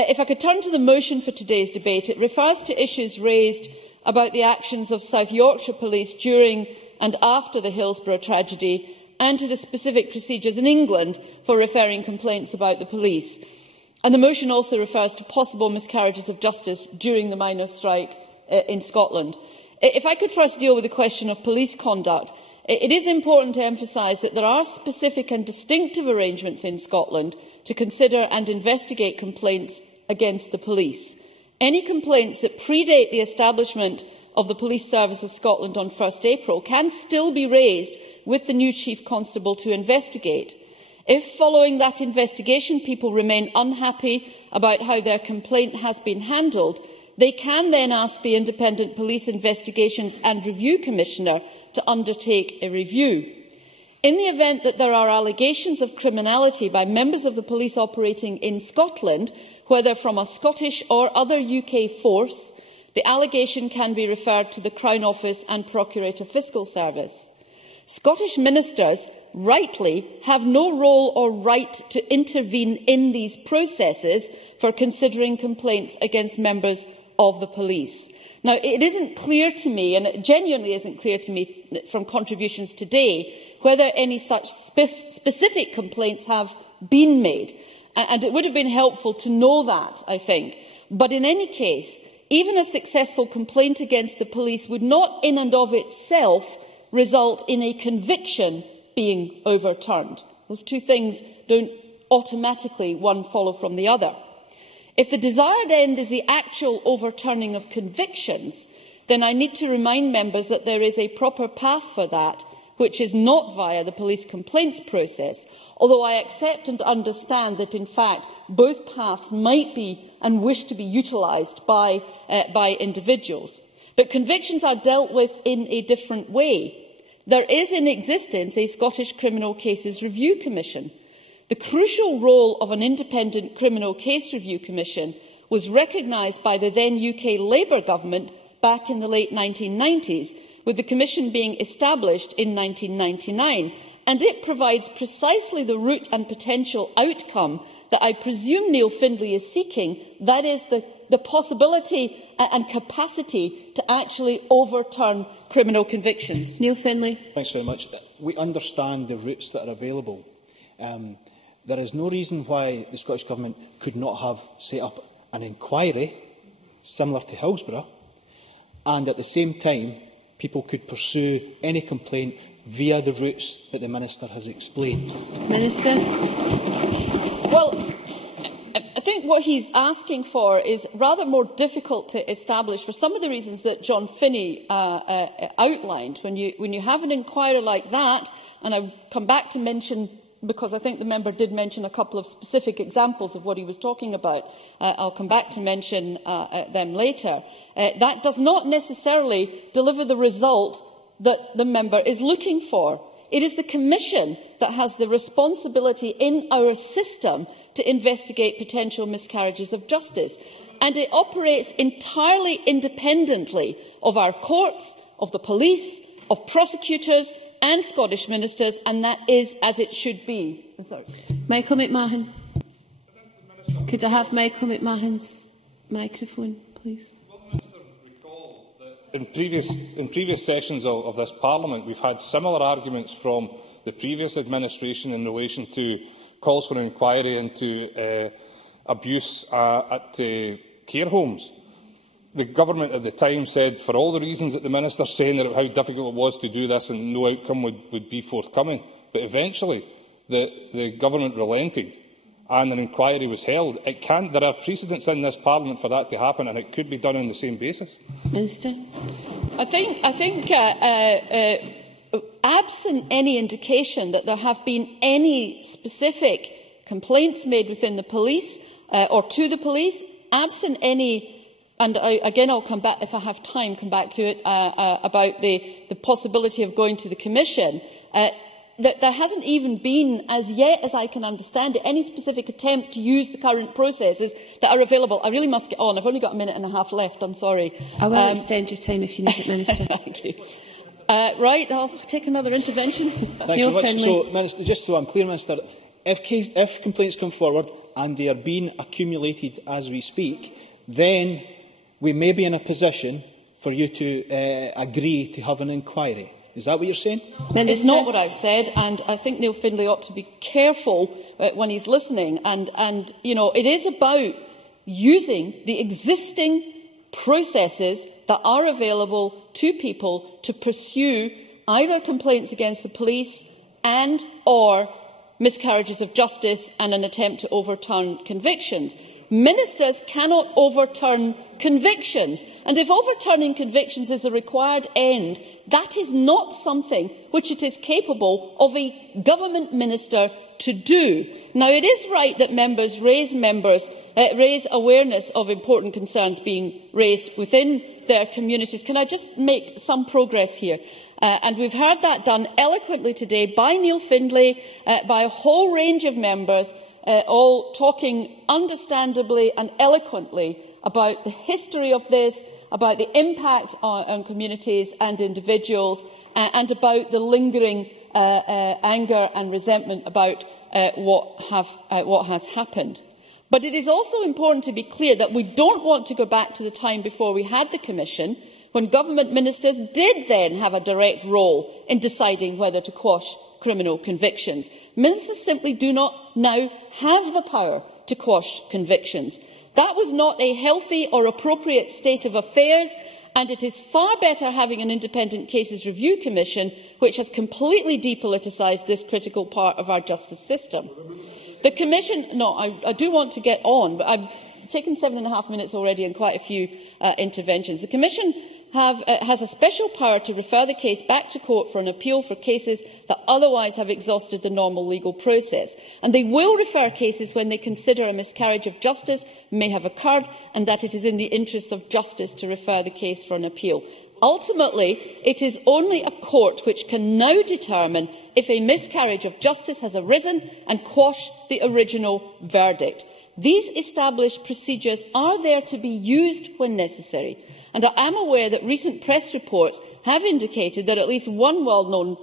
If I could turn to the motion for today's debate, it refers to issues raised about the actions of South Yorkshire Police during and after the Hillsborough tragedy, and to the specific procedures in England for referring complaints about the police. And the motion also refers to possible miscarriages of justice during the miners' strike in Scotland. If I could first deal with the question of police conduct, it is important to emphasise that there are specific and distinctive arrangements in Scotland to consider and investigate complaints against the police. Any complaints that predate the establishment of the Police Service of Scotland on 1 April can still be raised with the new Chief Constable to investigate. If, following that investigation, people remain unhappy about how their complaint has been handled, they can then ask the Independent Police Investigations and Review Commissioner to undertake a review. In the event that there are allegations of criminality by members of the police operating in Scotland, whether from a Scottish or other UK force, the allegation can be referred to the Crown Office and Procurator Fiscal Service. Scottish ministers, rightly, have no role or right to intervene in these processes for considering complaints against members of the police. Now, it isn't clear to me, and it genuinely isn't clear to me from contributions today, whether any such specific complaints have been made. And it would have been helpful to know that, I think. But in any case, even a successful complaint against the police would not in and of itself result in a conviction being overturned. Those two things don't automatically one follow from the other. If the desired end is the actual overturning of convictions, then I need to remind members that there is a proper path for that, which is not via the police complaints process, although I accept and understand that, in fact, both paths might be and wish to be utilised by individuals. But convictions are dealt with in a different way. There is in existence a Scottish Criminal Cases Review Commission. The crucial role of an independent Criminal Case Review Commission was recognised by the then UK Labour government back in the late 1990s, with the Commission being established in 1999, and it provides precisely the route and potential outcome that I presume Neil Findlay is seeking, that is the possibility and capacity to actually overturn criminal convictions. Neil Findlay. Thanks very much. We understand the routes that are available. There is no reason why the Scottish Government could not have set up an inquiry similar to Hillsborough, and at the same time people could pursue any complaint via the routes that the Minister has explained. Minister. Well, I think what he's asking for is rather more difficult to establish for some of the reasons that John Finney outlined. When you have an inquiry like that, and I'll come back to mention, because I think the member did mention a couple of specific examples of what he was talking about. I'll come back to mention them later. That does not necessarily deliver the result that the member is looking for. It is the Commission that has the responsibility in our system to investigate potential miscarriages of justice. And it operates entirely independently of our courts, of the police, of prosecutors and Scottish ministers, and that is as it should be. Michael McMahon. Could I have Michael McMahon's microphone, please? In previous sessions of this Parliament, we've had similar arguments from the previous administration in relation to calls for an inquiry into abuse at care homes. The government at the time said, for all the reasons that the Minister is saying, that how difficult it was to do this and no outcome would be forthcoming. But eventually, the government relented and an inquiry was held. There are precedents in this Parliament for that to happen, and it could be done on the same basis. Minister. I think absent any indication that there have been any specific complaints made within the police or to the police, absent any. And again, I'll come back, if I have time, come back to it, about the possibility of going to the Commission. That there hasn't even been, as yet as I can understand it, any specific attempt to use the current processes that are available. I really must get on. I've only got a minute and a half left. I'm sorry. I will extend your time if you need it, Minister. Thank you. Right, I'll take another intervention. Thanks very much. So, Minister, just so I'm clear, Minister, if complaints come forward and they are being accumulated as we speak, then we may be in a position for you to agree to have an inquiry. Is that what you're saying? It's not what I've said, and I think Neil Findlay ought to be careful when he's listening. And you know, it is about using the existing processes that are available to people to pursue either complaints against the police and or miscarriages of justice and an attempt to overturn convictions. Ministers cannot overturn convictions, and if overturning convictions is the required end, that is not something which it is capable of a government minister to do. Now, it is right that members raise awareness of important concerns being raised within their communities. Can I just make some progress here? And we've heard that done eloquently today by Neil Findlay, by a whole range of members, all talking understandably and eloquently about the history of this, about the impact on communities and individuals, and about the lingering anger and resentment about what has happened. But it is also important to be clear that we don't want to go back to the time before we had the Commission, when government ministers did then have a direct role in deciding whether to quash criminal convictions. Ministers simply do not now have the power to quash convictions. That was not a healthy or appropriate state of affairs, and it is far better having an independent Cases Review Commission which has completely depoliticised this critical part of our justice system. The Commission... No, I do want to get on, but I've taken 7.5 minutes already and quite a few interventions. The Commission has a special power to refer the case back to court for an appeal for cases that otherwise have exhausted the normal legal process. And they will refer cases when they consider a miscarriage of justice may have occurred and that it is in the interests of justice to refer the case for an appeal. Ultimately, it is only a court which can now determine if a miscarriage of justice has arisen and quash the original verdict. These established procedures are there to be used when necessary, and I am aware that recent press reports have indicated that at least one well-known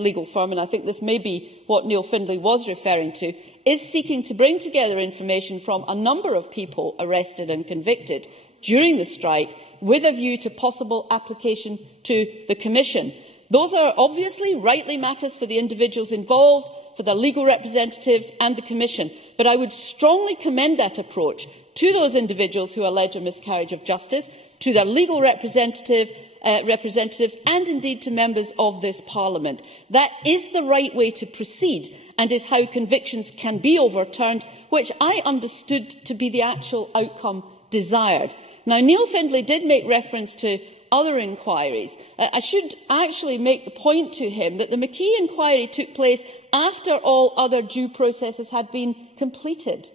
legal firm, and I think this may be what Neil Findlay was referring to, is seeking to bring together information from a number of people arrested and convicted during the strike with a view to possible application to the Commission. Those are obviously rightly matters for the individuals involved, for their legal representatives and the Commission, but I would strongly commend that approach to those individuals who allege a miscarriage of justice, to their legal representatives and indeed to members of this Parliament. That is the right way to proceed and is how convictions can be overturned, which I understood to be the actual outcome desired. Now, Neil Findlay did make reference to other inquiries. I should actually make the point to him that the McKee inquiry took place after all other due processes had been completed.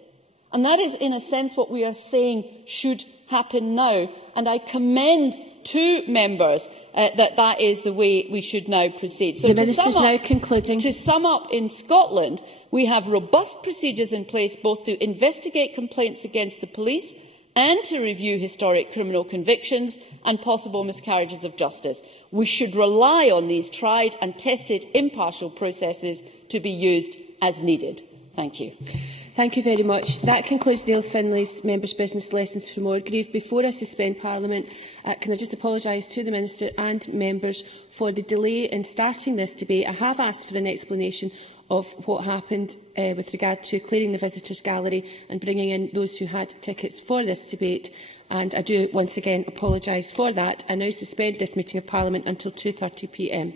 And that is, in a sense, what we are saying should happen now. And I commend to members that is the way we should now proceed. So the Minister is now concluding. To sum up, in Scotland, we have robust procedures in place both to investigate complaints against the police and to review historic criminal convictions and possible miscarriages of justice. We should rely on these tried and tested impartial processes to be used as needed. Thank you. Thank you very much. That concludes Neil Findlay's Members' Business Lessons from Orgreave. Before I suspend Parliament, can I just apologise to the Minister and members for the delay in starting this debate. I have asked for an explanation of what happened with regard to clearing the visitors' gallery and bringing in those who had tickets for this debate, and I do once again apologise for that. I now suspend this meeting of Parliament until 2:30 p.m.